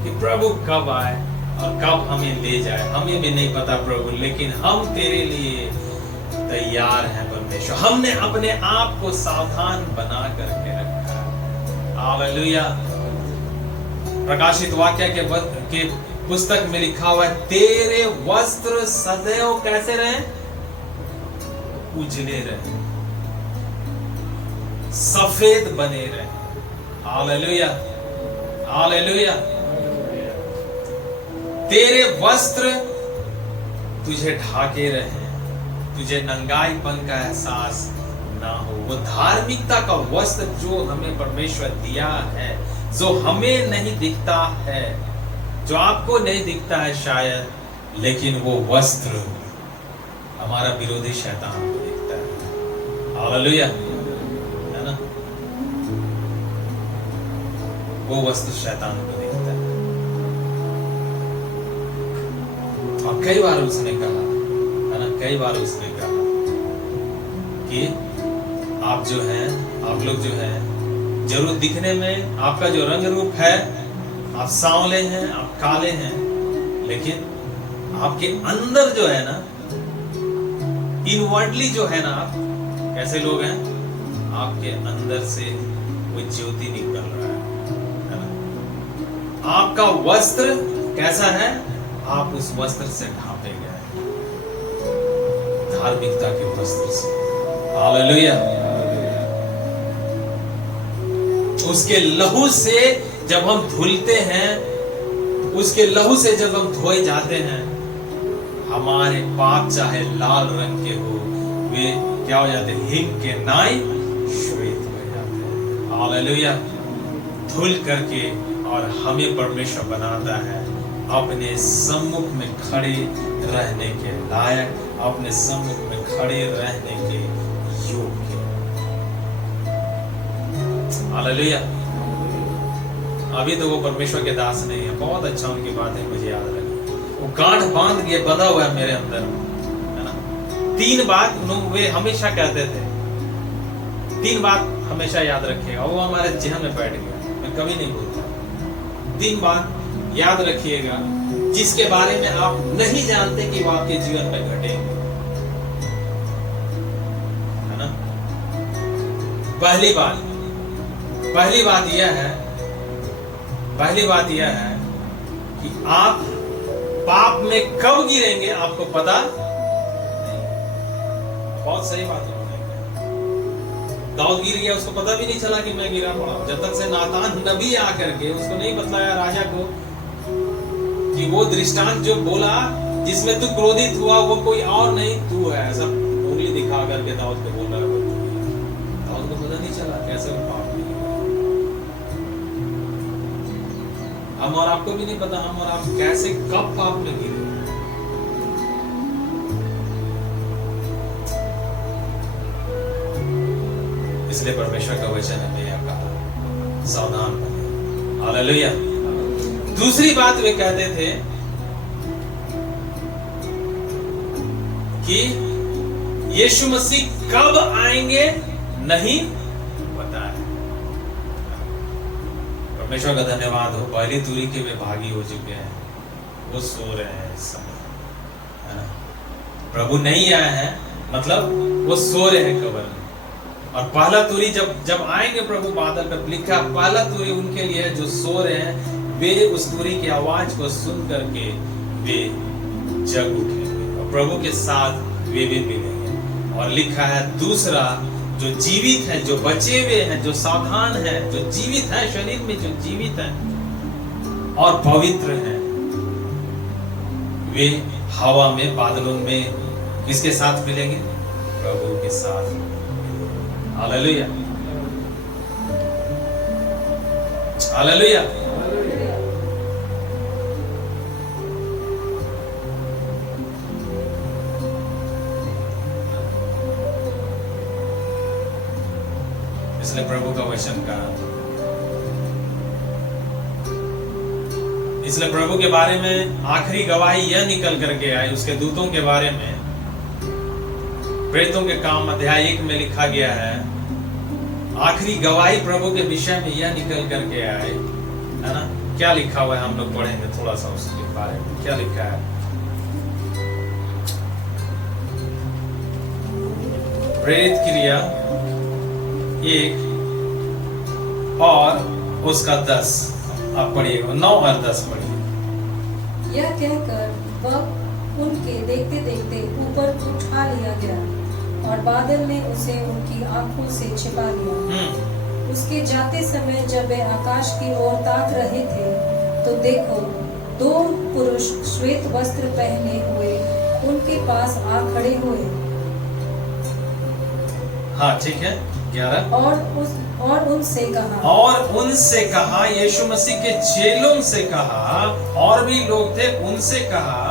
कि प्रभु कब आए, और कब हमें ले जाए हमें भी नहीं पता प्रभु, लेकिन हम तेरे लिए तैयार हैं परमेश्वर। हमने अपने आप को सावधान बना करके रखा है। हालेलुया। प्रकाशित वाक्य के पुस्तक में लिखा हुआ है, तेरे वस्त्र सदैव कैसे रहे? उजले रहे, सफेद बने रहे। Hallelujah, hallelujah. तेरे वस्त्र तुझे ढाके रहे, तुझे नंगाईपन का एहसास ना हो। वो धार्मिकता का वस्त्र जो हमें परमेश्वर दिया है, जो हमें नहीं दिखता है, जो आपको नहीं दिखता है शायद, लेकिन वो वस्त्र हमारा विरोधी शैतान को दिखता है। हालेलुया, है ना? वो वस्त्र शैतान को दिखता है। और कई बार उसने कहा, है ना, कई बार उसने कहा कि आप जो हैं, आप लोग जो हैं, जरूर दिखने में आपका जो रंग रूप है, आप सांवले हैं, आप काले हैं, लेकिन आपके अंदर जो है ना, इनवर्डली जो है ना, आप कैसे लोग हैं? आपके अंदर से वो ज्योति निकल रहा है ना? आपका वस्त्र कैसा है? आप उस वस्त्र से ढांपे गए, धार्मिकता के वस्त्र से। हालेलुया। उसके लहू से जब हम धुलते हैं, उसके लहू से जब हम धोए जाते हैं, हमारे पाप चाहे लाल रंग के हो, वे क्या हो जाते हैं? हिम के नाई श्वेत हो जाते हैं। हालेलुया। धुल करके और हमें परमेश्वर बनाता है अपने सम्मुख में खड़े रहने के लायक, अपने सम्मुख में खड़े रहने के योग्य। हालेलुया। अभी तो वो परमेश्वर के दास नहीं है। बहुत अच्छा उनकी बात है, मुझे याद लगी। वो गांठ बांध के बंधा हुआ है मेरे अंदर, है ना? 3 बात वे हमेशा कहते थे, 3 बात हमेशा याद रखिएगा। वो हमारे जेहन में बैठ गया, मैं कभी नहीं भूलता। 3 बात याद रखिएगा जिसके बारे में आप नहीं जानते कि वो आपके जीवन में घटेंगे, है ना? पहली बात यह है कि आप पाप में कब गिरेंगे आपको पता नहीं। बहुत सही बात है। दाऊद गिर गया, उसको पता भी नहीं चला कि मैं गिरा पड़ा, जब तक से नातान नबी आकर के उसको नहीं बतलाया राजा को कि वो दृष्टांत जो बोला जिसमें तू क्रोधित हुआ वो कोई और नहीं तू है, ऐसा उंगली दिखा करके दाऊद को बोल रहा है। दाऊद को पता नहीं चला कैसे वो पाप नहीं। हम और आपको भी नहीं पता हम और आप कैसे कब पाप में गिरे। इसलिए परमेश्वर का वचन है, मैं कहा सावधान बने। हालेलुया। दूसरी बात वे कहते थे कि यीशु मसीह कब आएंगे नहीं पता है। परमेश्वर का धन्यवाद हो, पहली दूरी के वे भागी हो चुके हैं, वो सो रहे हैं इस समय, है ना? प्रभु नहीं आए हैं, मतलब वो सो रहे हैं कब्र में। और पहला तुरी जब आएंगे प्रभु बादल पर, लिखा पहला तुरी उनके लिए जो सो रहे हैं, वे उस तुरी की आवाज को सुन करके वे जग उठेंगे और प्रभु के साथ वे भी मिलेंगे। और लिखा है दूसरा, जो जीवित है, जो बचे हुए हैं, जो सावधान है, जो जीवित है, शरीर में जो जीवित है और पवित्र है, वे हवा में, बादलों में किसके साथ मिलेंगे? प्रभु के साथ। Hallelujah, hallelujah. इसलिए प्रभु का वचन का, इसलिए प्रभु के बारे में आखिरी गवाही यह निकल करके आई, उसके दूतों के बारे में प्रेतों के काम अध्याय 1 में लिखा गया है। आखिरी गवाही प्रभु के विषय में यह निकल करके आए, है ना, क्या लिखा हुआ है हम लोग पढ़ेंगे थोड़ा सा उसके बारे में। क्या लिखा है? प्रेरित क्रिया 1 और उसका 10 आप पढ़िएगा, 9 और 10 पढ़िए। यह कहकर वह उनके देखते देखते ऊपर उठा लिया गया और बादल ने उसे उनकी आंखों से छिपा लिया। उसके जाते समय जब वे आकाश की ओर ताक रहे थे तो देखो 2 पुरुष श्वेत वस्त्र पहने हुए उनके पास आ खड़े हुए। हाँ ठीक है, 11 और उनसे कहा, यीशु मसीह के चेलों से कहा, और भी लोग थे, उनसे कहा,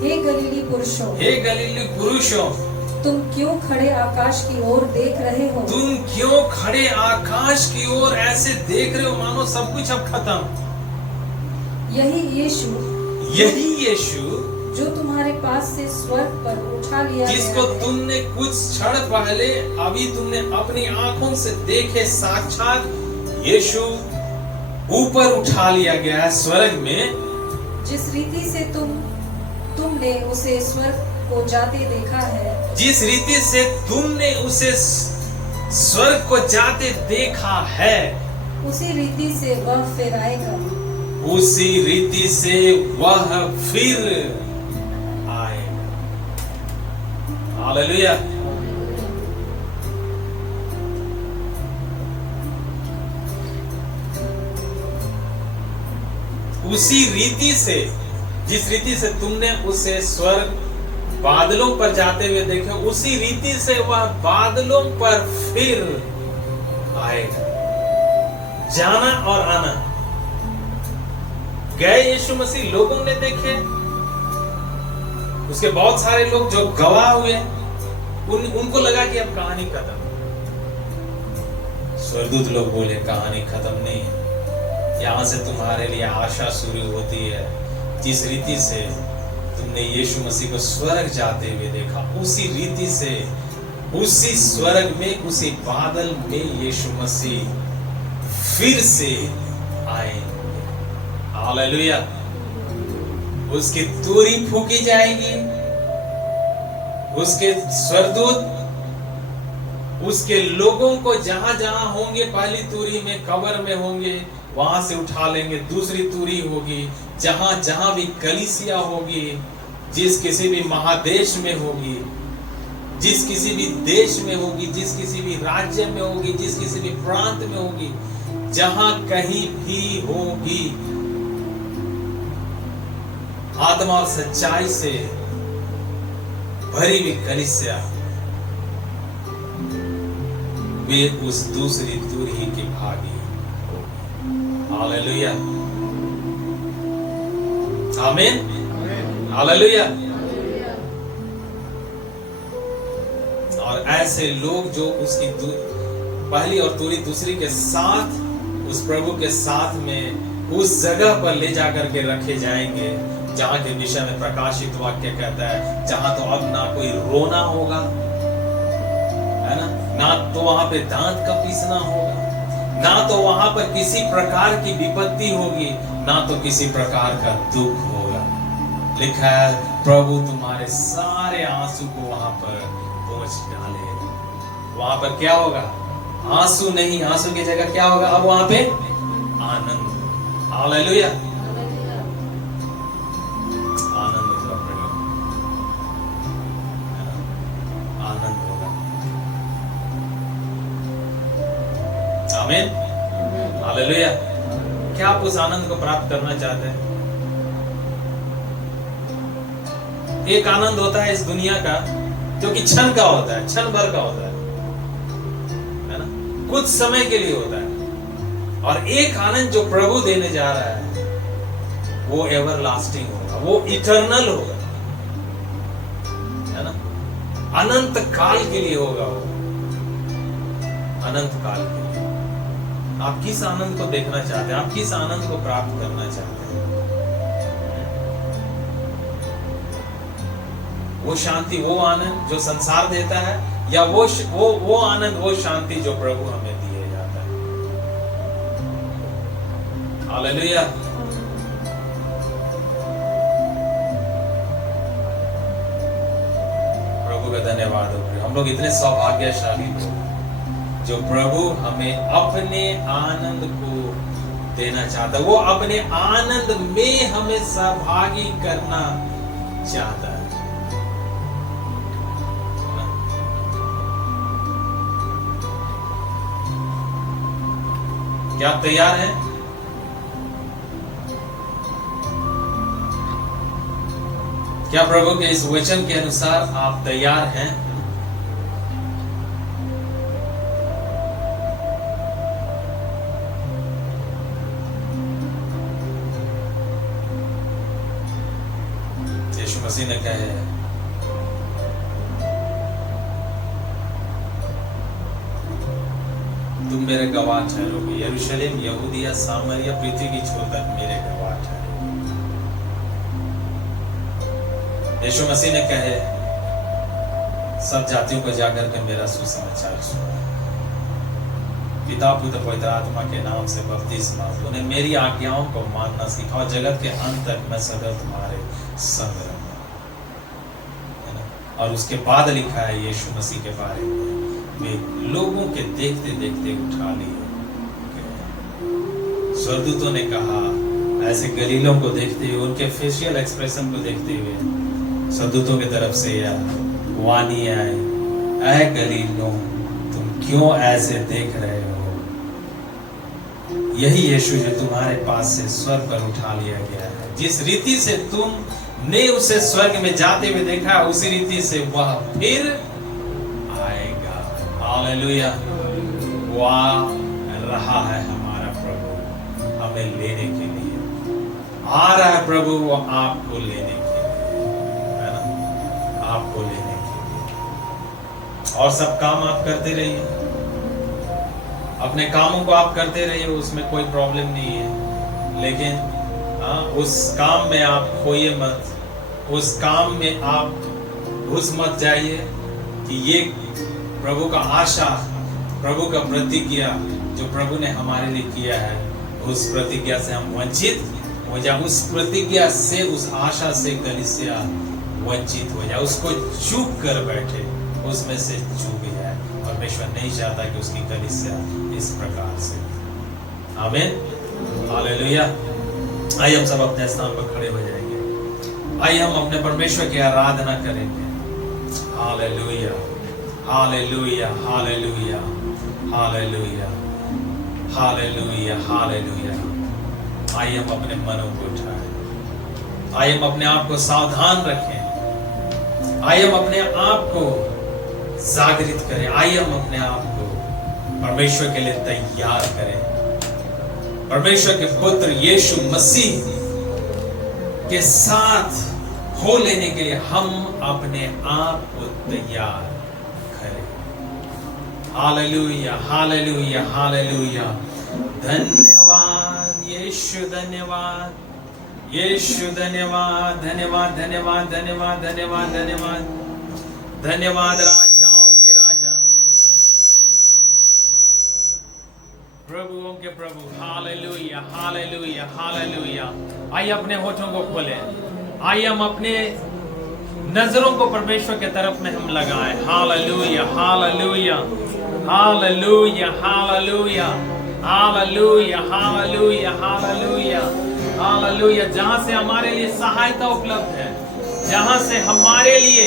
हे गलीली पुरुषों, तुम क्यों खड़े आकाश की ओर देख रहे हो? तुम क्यों खड़े आकाश की ओर ऐसे देख रहे हो मानो सब कुछ अब खत्म। यही यीशु जो तुम्हारे पास से स्वर्ग पर उठा लिया जिसको गया है, तुमने कुछ क्षण पहले अभी तुमने अपनी आंखों से देखे साक्षात यीशु ऊपर उठा लिया गया है स्वर्ग में। जिस रीति से तुमने उसे स्वर्ग को जाते देखा है, जिस रीति से तुमने उसे स्वर्ग को जाते देखा है, उसी रीति से वह फिर आएगा। उसी रीति से वह फिर आएगा। हालेलुया। उसी रीति से, जिस रीति से तुमने उसे स्वर्ग बादलों पर जाते हुए देखे, उसी रीति से वह बादलों पर फिर आएगा। जाना और आना। गए यीशु मसीह लोगों ने देखे, उसके बहुत सारे लोग जो गवाह हुए, उनको लगा कि अब कहानी खत्म। स्वर्गदूत लोग बोले कहानी खत्म नहीं है, यहां से तुम्हारे लिए आशा शुरू होती है। जिस रीति से तुमने यीशु मसीह को स्वर्ग जाते हुए देखा, उसी रीति से उसी स्वर्ग में, उसी बादल में यीशु मसीह फिर से आएंगे। हालेलुया। उसकी तुरी फूकी जाएगी, उसके स्वर्गदूत उसके लोगों को जहां जहां होंगे, पहली तुरी में कब्र में होंगे, वहां से उठा लेंगे। दूसरी तुरी होगी, जहां जहां भी कलीसिया होगी, जिस किसी भी महादेश में होगी, जिस किसी भी देश में होगी, जिस किसी भी राज्य में होगी, जिस किसी भी प्रांत में होगी, जहां कहीं भी होगी, आत्मा और सच्चाई से भरी हुई कलीसिया, वे उस दूसरी तुरी की भागी। हालेलुया। आमीन। हालेलुया। और ऐसे लोग जो उसकी पहली और तुरी दूसरी के साथ, उस प्रभु के साथ में उस जगह पर ले जाकर के रखे जाएंगे जहां के विषय में प्रकाशित वाक्य कहता है, जहां तो अब ना कोई रोना होगा, है ना तो वहां पे दांत का पीसना होगा, ना तो वहां पर किसी प्रकार की विपत्ति होगी, ना तो किसी प्रकार का दुख होगा। लिखा है प्रभु तुम्हारे सारे आंसू को वहां पर पोंछ डालेगा। वहां पर क्या होगा? आंसू नहीं, आंसू की जगह क्या होगा? अब वहां पे आनंद। हालेलुया। आनंद होगा प्रभु, आनंद होगा। आमीन। हालेलुया। क्या आप उस आनंद को प्राप्त करना चाहते हैं? एक आनंद होता है इस दुनिया का जो कि क्षण का होता है, क्षण भर का होता है ना, कुछ समय के लिए होता है। और एक आनंद जो प्रभु देने जा रहा है वो एवरलास्टिंग होगा, वो इटर्नल होगा, है ना, अनंत काल के लिए होगा, वो अनंत काल के लिए। आप किस आनंद को देखना चाहते हैं? आप किस आनंद को प्राप्त करना चाहते हैं? वो शांति, वो आनंद जो संसार देता है, या वो आनंद, वो शांति जो प्रभु हमें दिए जाता है? हालेलुया। धन्यवाद हो प्रभु। हम लोग इतने सौभाग्यशाली लोग जो प्रभु हमें अपने आनंद को देना चाहता है, वो अपने आनंद में हमें सहभागी करना चाहता है। क्या आप तैयार हैं? क्या प्रभु के इस वचन के अनुसार आप तैयार हैं? यीशु मसीह ने कहा है, तुम मेरे गवाह ठहरोगे, यरूशलेम, यहूदिया, सामरिया, पृथ्वी की छोर तक मेरे गवाह ठहरोगे। यीशु मसीह ने कहे, सब जातियों को जाकर के मेरा सुसमाचार सुनाओ। पिता, पुत्र, पवित्र आत्मा के नाम से बपतिस्मा दो, उन्हें मेरी आज्ञाओं को मानना सिखाओ, जगत के अंत तक मैं सदा तुम्हारे संग रहूंगा। और उसके बाद लिखा है यीशु मसीह के बारे में, वे लोगों के देखते देखते उठा लिए। स्वर्गदूतों ने कहा, ऐसे गलीलों को देखते हुए, उनके फेशियल एक्सप्रेशन को देखते हुए स्वर्गदूतों की तरफ से यह वाणी आई, ऐ गलीलों, तुम क्यों ऐसे देख रहे हो? यही यीशु जो तुम्हारे पास से स्वर्ग पर उठा लिया गया है, जिस रीति से तुमने उसे स्वर्ग में जाते हुए देखा, उसी रीति से वह फिर आएगा। हालेलुया। वो आ रहा है हमारा प्रभु हमें लेने के लिए, आ रहा है प्रभु, वो आपको लेने के लिए, है ना, आपको लेने के लिए। और सब काम आप करते रहिए, अपने कामों को आप करते रहिए, उसमें कोई प्रॉब्लम नहीं है, लेकिन उस काम में आप खोइए मत, उस काम में आप घुस मत जाइए कि ये प्रभु का आशा, प्रभु का प्रतिज्ञा जो प्रभु ने हमारे लिए किया है, उस प्रतिज्ञा से हम वंचित हो जाए, उस प्रतिज्ञा से, उस आशा से कलीसिया वंचित हो जाए, उसको चूक कर बैठे, उसमें से चूक जाए। परमेश्वर नहीं चाहता कि उसकी कलीसिया इस प्रकार से। आमीन, हालेलुया। आइए हम सब अपने स्थान पर खड़े हो जाएंगे, आइए हम अपने परमेश्वर की आराधना करेंगे। Hallelujah, hallelujah, hallelujah, hallelujah, hallelujah, hallelujah. आइए हम अपने मनों को उठाएं, आइए हम अपने आप को सावधान रखें, आइए हम अपने आप को जागृत करें, आइए हम अपने आप को परमेश्वर के लिए तैयार करें। परमेश्वर के पुत्र यीशु मसीह के साथ हो लेने के लिए हम अपने आप को तैयार करें। Hallelujah, hallelujah, hallelujah. धन्यवाद यीशु, धन्यवाद यीशु, धन्यवाद, धन्यवाद, धन्यवाद, धन्यवाद, धन्यवाद, धन्यवाद, धन्यवाद राजाओं के राजा, प्रभुओं के प्रभु। Hallelujah, hallelujah, hallelujah. आइए अपने होठों को खोलें, आइए हम अपने नजरों को परमेश्वर के तरफ में हम लगाएं। Hallelujah, hallelujah, hallelujah, hallelujah, hallelujah, hallelujah, hallelujah, hallelujah. जहां से हमारे लिए सहायता उपलब्ध है, जहां से हमारे लिए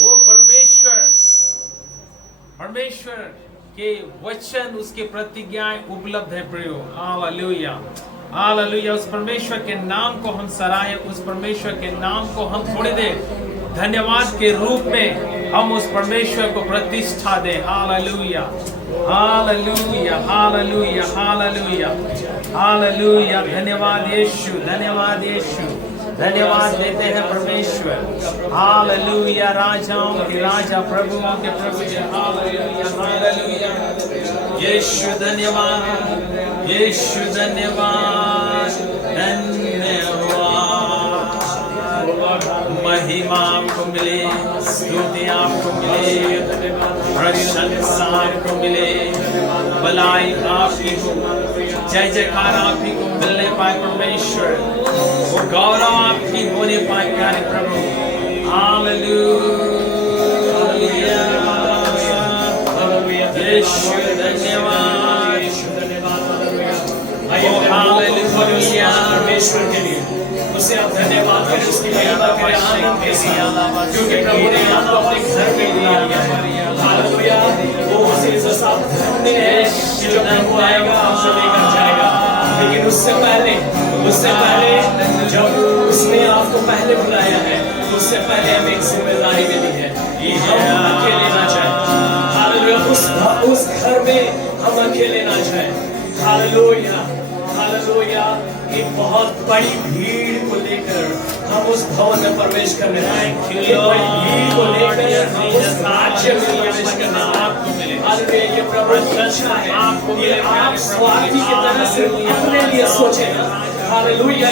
वो परमेश्वर के वचन, उसके प्रतिज्ञाएं उपलब्ध है प्रियो। Hallelujah, hallelujah. उस परमेश्वर के नाम को हम सराहें, उस परमेश्वर के नाम को हम थोड़ी देर धन्यवाद के रूप में हम उस परमेश्वर को प्रतिष्ठा दें। Hallelujah, hallelujah, hallelujah, hallelujah, hallelujah. धन्यवाद यीशु, धन्यवाद यीशु, धन्यवाद देते हैं परमेश्वर। हालेलुया, राजाओं के राजा, प्रभुओं के प्रभु। Hallelujah, hallelujah. यीशु धन्यवाद, यीशु धन्यवाद, धन्यवाद। महिमा आपको मिले, स्तुति आपको मिले, प्रशंसा आपको मिले, भलाई आपकी हो, जय जयकार आपकी को मिलने पाए परमेश्वर, वो गौरव आपकी होने पाए प्यारे प्रभु। हालेलुया। यीशु धन्यवाद, यीशु धन्यवाद। आइए हालेलुया परमेश्वर के लिए उसे आप धन्यवाद करें, उसकी महिमा करें आनंद के साथ, क्योंकि प्रभु ने आपको अपने घर में लिया है। हालेलुया, वो उसे इस सामने है कि जो प्रभु आएगा आपसे लेकर जाएगा, लेकिन उससे पहले जब उसने आपको पहले बुलाया है, उससे पहले हमें एक जिम्मेदारी मिली है कि हम अकेले ना जाए। हालेलुया, उस घर में हम अकेले ना जाए। हालेलुया, हालेलुया, एक बहुत बड़ी भीड़ को लेकर हम उस भवन में प्रवेश करने हैं। एक बड़ी भीड़ को लेकर हम उस राज्य में प्रवेश करना आपको मिले। हालेलुया, ये प्रभु अच्छा है, ये आप स्वार्थी की तरह से अपने लिए सोचे ना। हालेलुया।